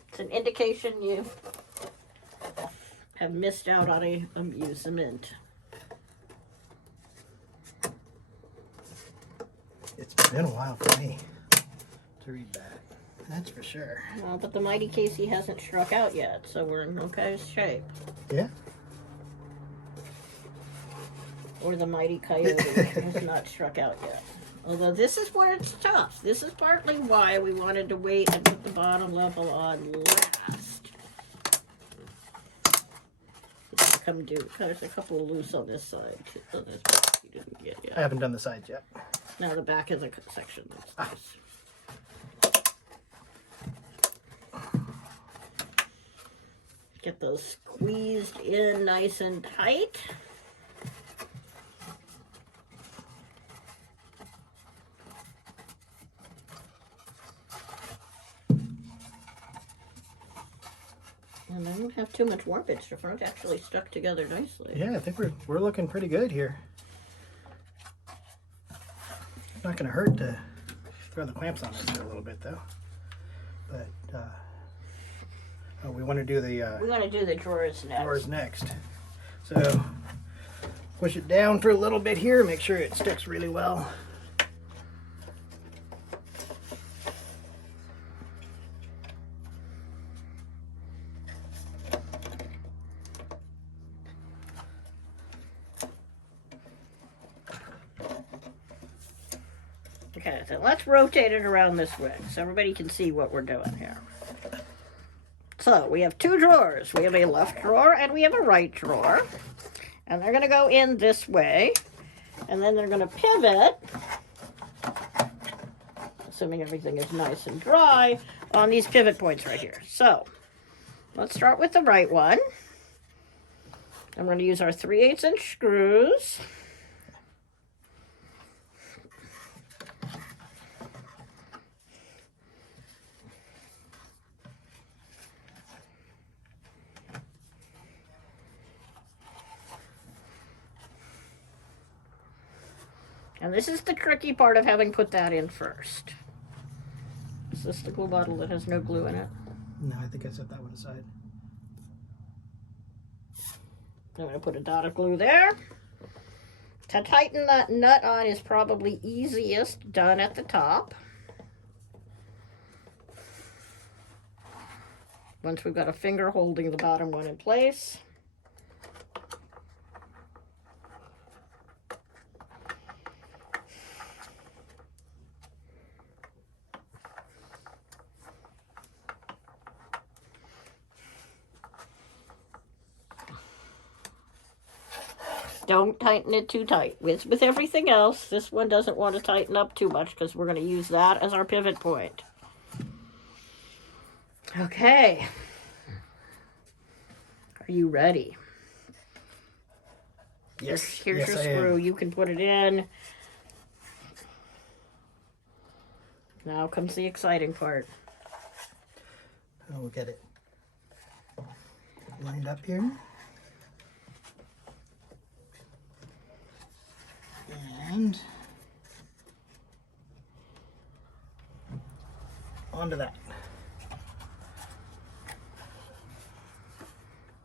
it's an indication you have missed out on a amusement. It's been a while for me to read that. That's for sure. Well, but the mighty Casey hasn't struck out yet, so we're in okay shape. Yeah. Or the mighty coyote has not struck out yet. Although this is where it's tough. This is partly why we wanted to wait and put the bottom level on last. Come do. There's a couple of loose on this side. Oh, you didn't get yet. I haven't done the sides yet. Now the back is a section that's nice. Get those squeezed in nice and tight. And I don't have too much warpage. The front actually stuck together nicely. Yeah, I think we're looking pretty good here. Not going to hurt to throw the clamps on this for a little bit though. But we want to do the we want to do the drawers next. drawers next. So push it down for a little bit here. Make sure it sticks really well. Okay, so let's rotate it around this way so everybody can see what we're doing here. So we have two drawers. We have a left drawer and we have a right drawer. And they're going to go in this way. And then they're going to pivot, assuming everything is nice and dry, on these pivot points right here. So let's start with the right one. I'm going to use our 3/8 inch screws. And this is the tricky part of having put that in first. Is this the glue bottle that has no glue in it? No, I think I set that one aside. I'm going to put a dot of glue there. To tighten that nut on is probably easiest done at the top. Once we've got a finger holding the bottom one in place. Don't tighten it too tight. With everything else, this one doesn't want to tighten up too much because we're going to use that as our pivot point. Okay. Are you ready? Yes. Here's yes, your I screw. am. You can put it in. Now comes the exciting part. Oh, we'll get it lined up here. And onto that.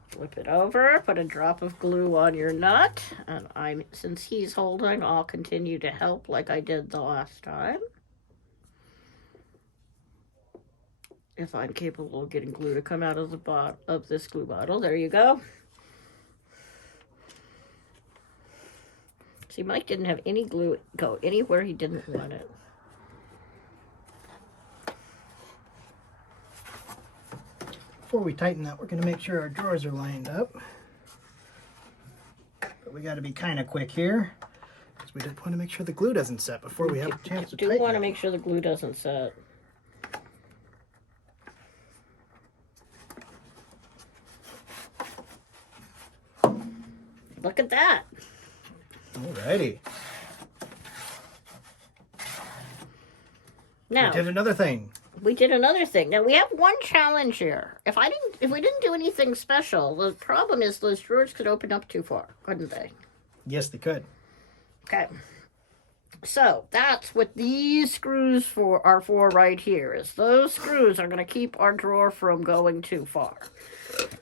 Flip it over, put a drop of glue on your nut, and since he's holding, I'll continue to help like I did the last time. If I'm capable of getting glue to come out of the bottom of this glue bottle. There you go. See, Mike didn't have any glue go anywhere he didn't want it. Before we tighten that, we're going to make sure our drawers are lined up. But we got to be kind of quick here because we want to make sure the glue doesn't set before we have a chance to Do tighten want to it. make sure the glue doesn't set. Look at that. Alrighty. Now, We did another thing. we did another thing. Now we have one challenge here. If we didn't do anything special, the problem is those drawers could open up too far, couldn't they? Yes, they could. Okay. So that's what these screws are for right here. Is those screws are going to keep our drawer from going too far.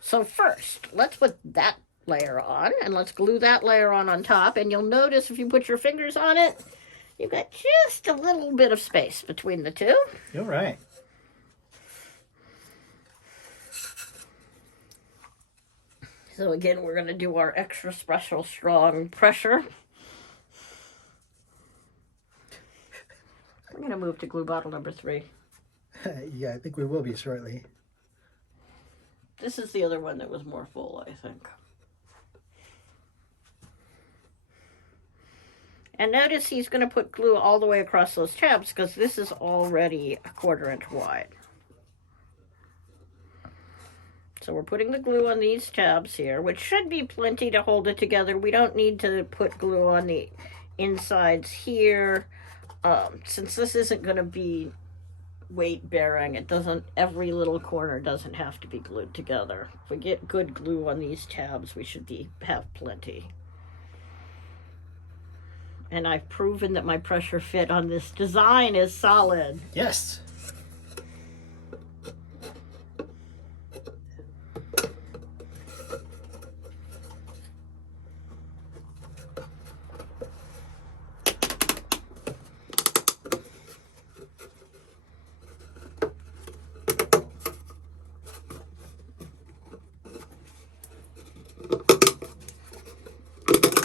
So first, let's put that layer on, and let's glue that layer on top. And you'll notice if you put your fingers on it, you've got just a little bit of space between the two. You're right. So again, we're going to do our extra special strong pressure. We're going to move to glue bottle number 3. Yeah, I think we will be shortly. This is the other one that was more full, I think. And notice he's going to put glue all the way across those tabs because this is already a 1/4 inch wide. So we're putting the glue on these tabs here, which should be plenty to hold it together. We don't need to put glue on the insides here. Since this isn't going to be weight bearing, it doesn't, every little corner doesn't have to be glued together. If we get good glue on these tabs, we should have plenty. And I've proven that my pressure fit on this design is solid. Yes.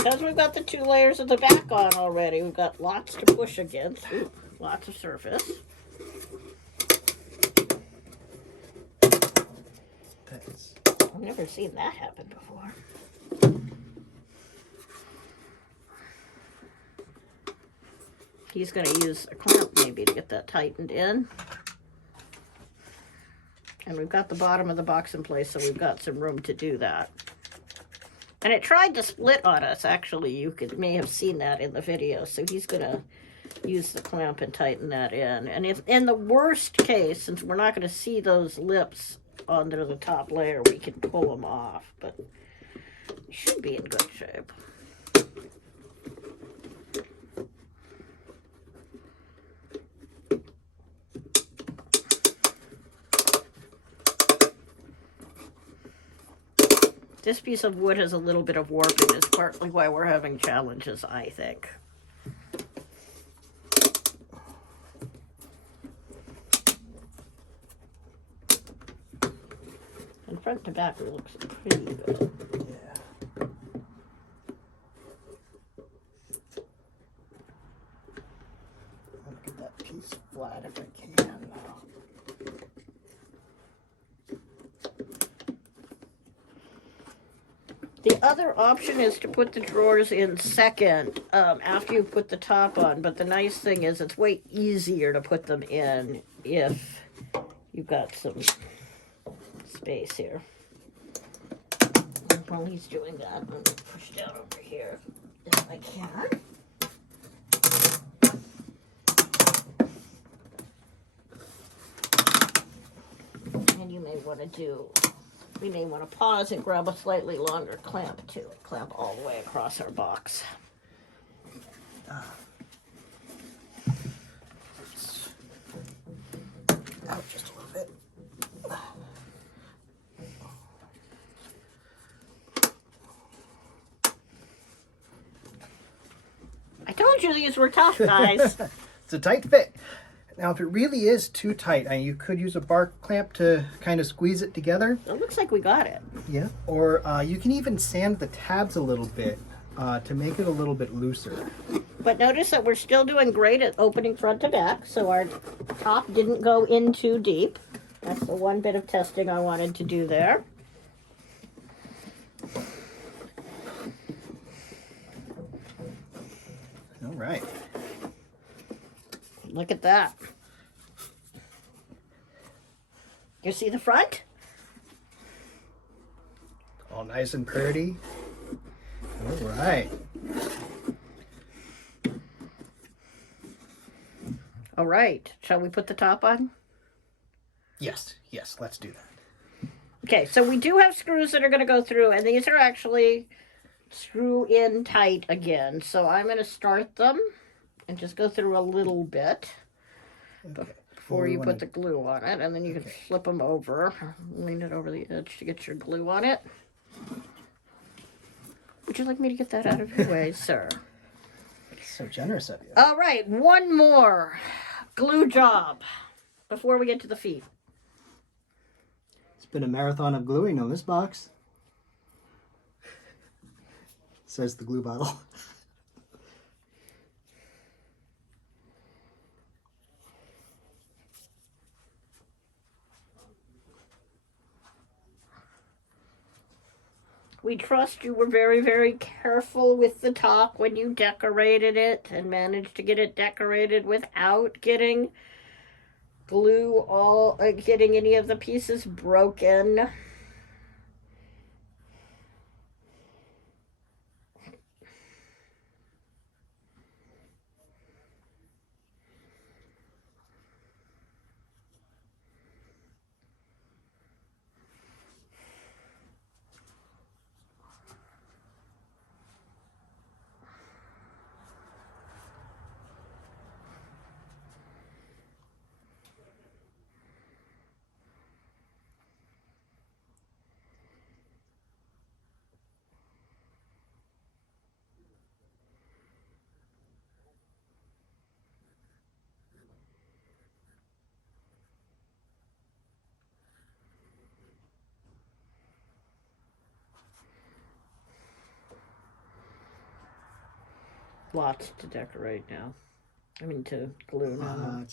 Because we've got the 2 layers of the back on already, we've got lots to push against. Ooh, lots of surface. I've never seen that happen before. He's going to use a clamp maybe to get that tightened in. And we've got the bottom of the box in place, so we've got some room to do that. And it tried to split on us, actually. You may have seen that in the video. So he's going to use the clamp and tighten that in. And if in the worst case, since we're not going to see those lips under the top layer, we can pull them off. But we should be in good shape. This piece of wood has a little bit of warping. Is partly why we're having challenges, I think. And front to back, it looks pretty good. Yeah. I'll get that piece flat if I can now. The other option is to put the drawers in second after you put the top on. But the nice thing is it's way easier to put them in if you've got some space here. And while he's doing that, I'm going to push down over here if I can. And you may want to we may want to pause and grab a slightly longer clamp too. Clamp all the way across our box. Out just a little bit. I told you these were tough, guys. It's a tight fit. Now, if it really is too tight, you could use a bar clamp to kind of squeeze it together. It looks like we got it. Yeah. Or you can even sand the tabs a little bit to make it a little bit looser. But notice that we're still doing great at opening front to back, so our top didn't go in too deep. That's the one bit of testing I wanted to do there. All right. Look at that. You see the front? All nice and pretty. All right. All right. Shall we put the top on? Yes, let's do that. Okay, so we do have screws that are going to go through, and these are actually screw in tight again. So I'm going to start them and just go through a little bit before you put the glue on it, and then you can flip them over, lean it over the edge to get your glue on it. Would you like me to get that out of your way, sir? So generous of you. All right, one more glue job before we get to the feet. It's been a marathon of gluing on this box. says the glue bottle. We trust you were very, very careful with the top when you decorated it and managed to get it decorated without getting getting any of the pieces broken. Lots to decorate now. I mean, to glue now.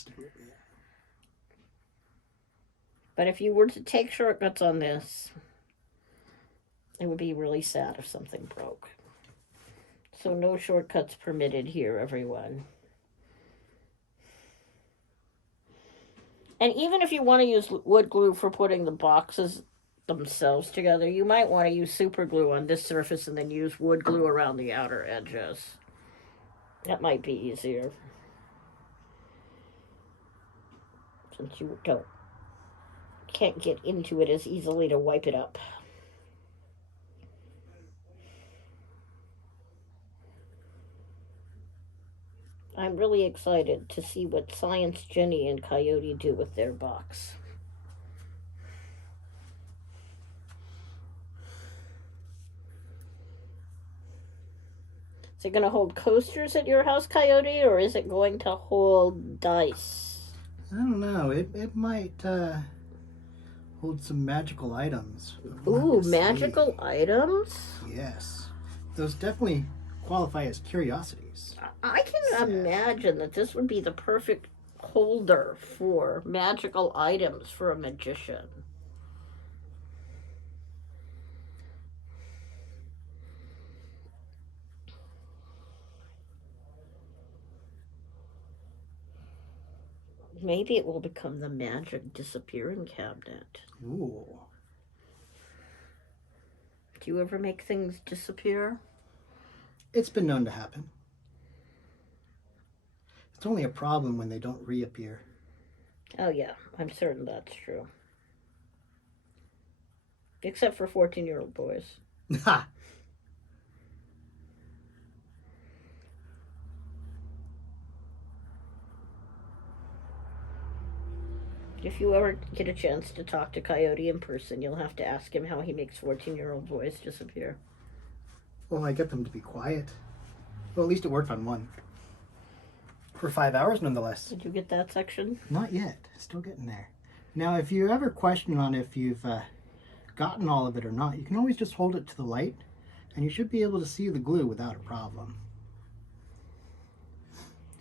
But if you were to take shortcuts on this, it would be really sad if something broke. So no shortcuts permitted here, everyone. And even if you want to use wood glue for putting the boxes themselves together, you might want to use super glue on this surface and then use wood glue around the outer edges. That might be easier. Since you can't get into it as easily to wipe it up. I'm really excited to see what Science Jenny and Coyote do with their box. Is it going to hold coasters at your house, Coyote, or is it going to hold dice? I don't know. It might hold some magical items. Ooh, magical items? Yes. Those definitely qualify as curiosities. I can imagine that this would be the perfect holder for magical items for a magician. Maybe it will become the magic disappearing cabinet. Ooh. Do you ever make things disappear? It's been known to happen. It's only a problem when they don't reappear. Oh yeah, I'm certain that's true. Except for 14-year-old boys. Ha! If you ever get a chance to talk to Coyote in person, you'll have to ask him how he makes 14-year-old boys disappear. Well, I get them to be quiet. Well, at least it worked on one. For 5 hours, nonetheless. Did you get that section? Not yet. Still getting there. Now, if you ever question on if you've gotten all of it or not, you can always just hold it to the light, and you should be able to see the glue without a problem.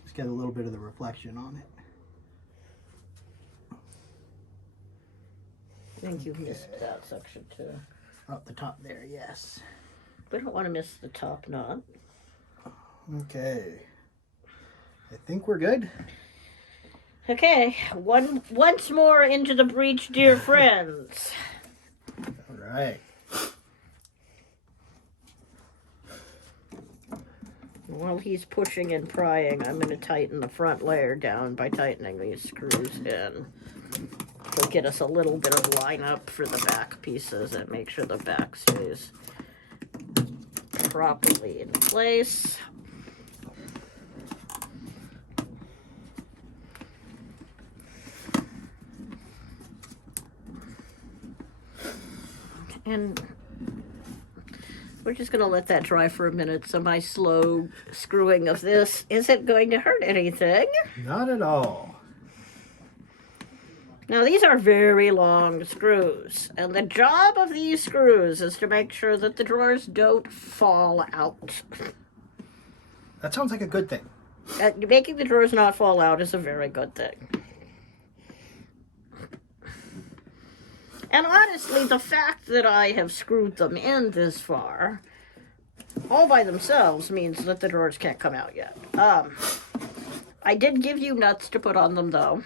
Just get a little bit of the reflection on it. I think you missed that section too. Up the top there, yes. We don't want to miss the top knot. Okay. I think we're good. Okay, once more into the breach, dear friends. All right. While he's pushing and prying, I'm going to tighten the front layer down by tightening these screws in. It'll get us a little bit of line up for the back pieces and make sure the back stays properly in place. And we're just going to let that dry for a minute, so my slow screwing of this isn't going to hurt anything. Not at all. Now, these are very long screws, and the job of these screws is to make sure that the drawers don't fall out. That sounds like a good thing. Making the drawers not fall out is a very good thing. And honestly, the fact that I have screwed them in this far, all by themselves, means that the drawers can't come out yet. I did give you nuts to put on them, though.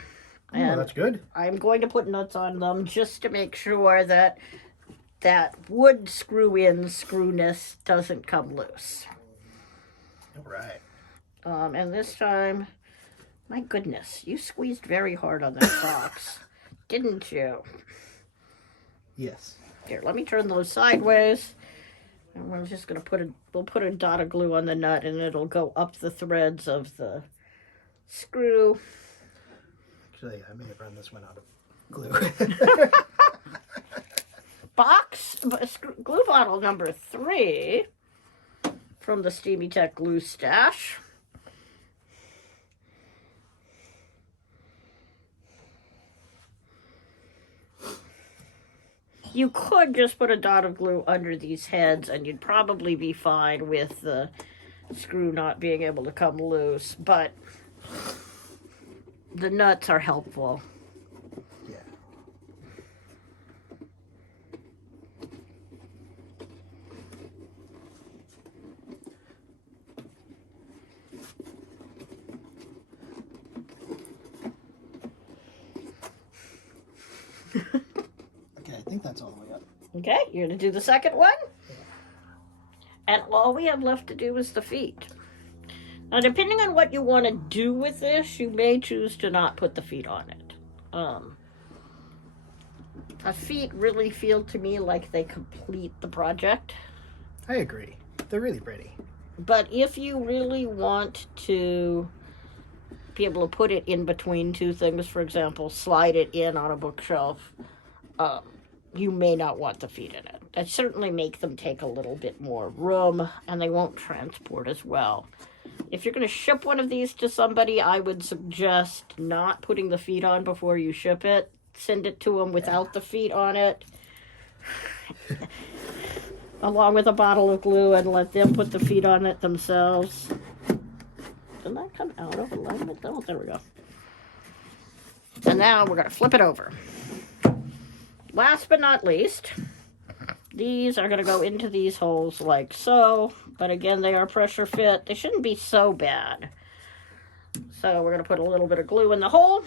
Oh, that's good. I'm going to put nuts on them just to make sure that that wood screw-in screwness doesn't come loose. All right. And this time, my goodness, you squeezed very hard on that box, didn't you? Yes. Here, let me turn those sideways. And we're just going to we'll put a dot of glue on the nut and it'll go up the threads of the screw. Actually, I may have run this one out of glue. Glue bottle number 3 from the Steamy Tech Glue Stash. You could just put a dot of glue under these heads and you'd probably be fine with the screw not being able to come loose, but the nuts are helpful. Yeah. Okay, I think that's all the way up. Okay, you're going to do the second one? And all we have left to do is the feet. Now, depending on what you want to do with this, you may choose to not put the feet on it. The feet really feel to me like they complete the project. I agree. They're really pretty. But if you really want to be able to put it in between two things, for example, slide it in on a bookshelf, you may not want the feet in it. That certainly make them take a little bit more room, and they won't transport as well. If you're going to ship one of these to somebody, I would suggest not putting the feet on before you ship it. Send it to them without the feet on it, along with a bottle of glue, and let them put the feet on it themselves. Didn't that come out of alignment? Oh, there we go. And now we're going to flip it over. Last but not least, these are going to go into these holes like so. But again, they are pressure fit. They shouldn't be so bad. So we're going to put a little bit of glue in the hole.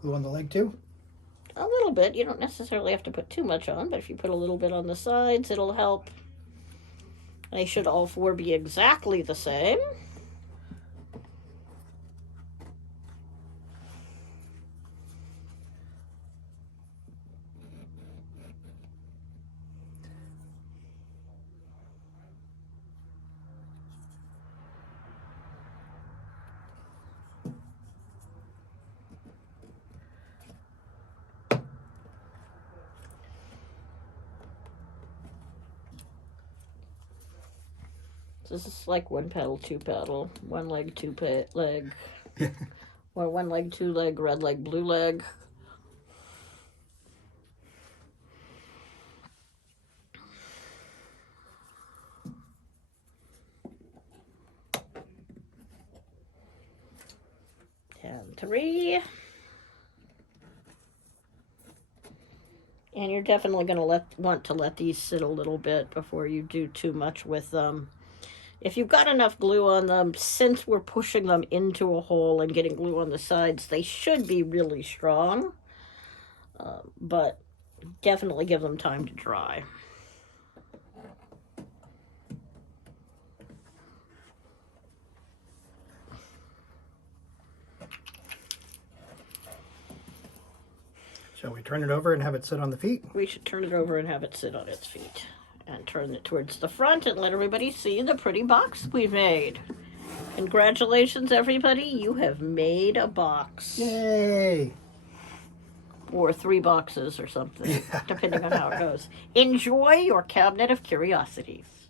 Glue on the leg too? A little bit. You don't necessarily have to put too much on, but if you put a little bit on the sides, it'll help. They should all 4 be exactly the same. This is like 1 pedal, 2 pedal, 1 leg, 2 leg, or 1 leg, 2 leg, red leg, blue leg. And 3. And you're definitely going to want to let these sit a little bit before you do too much with them. If you've got enough glue on them, since we're pushing them into a hole and getting glue on the sides, they should be really strong. But definitely give them time to dry. Shall we turn it over and have it sit on the feet? We should turn it over and have it sit on its feet. And turn it towards the front and let everybody see the pretty box we've made. Congratulations, everybody. You have made a box. Yay! Or 3 boxes or something, depending on how it goes. Enjoy your Cabinet of Curiosities.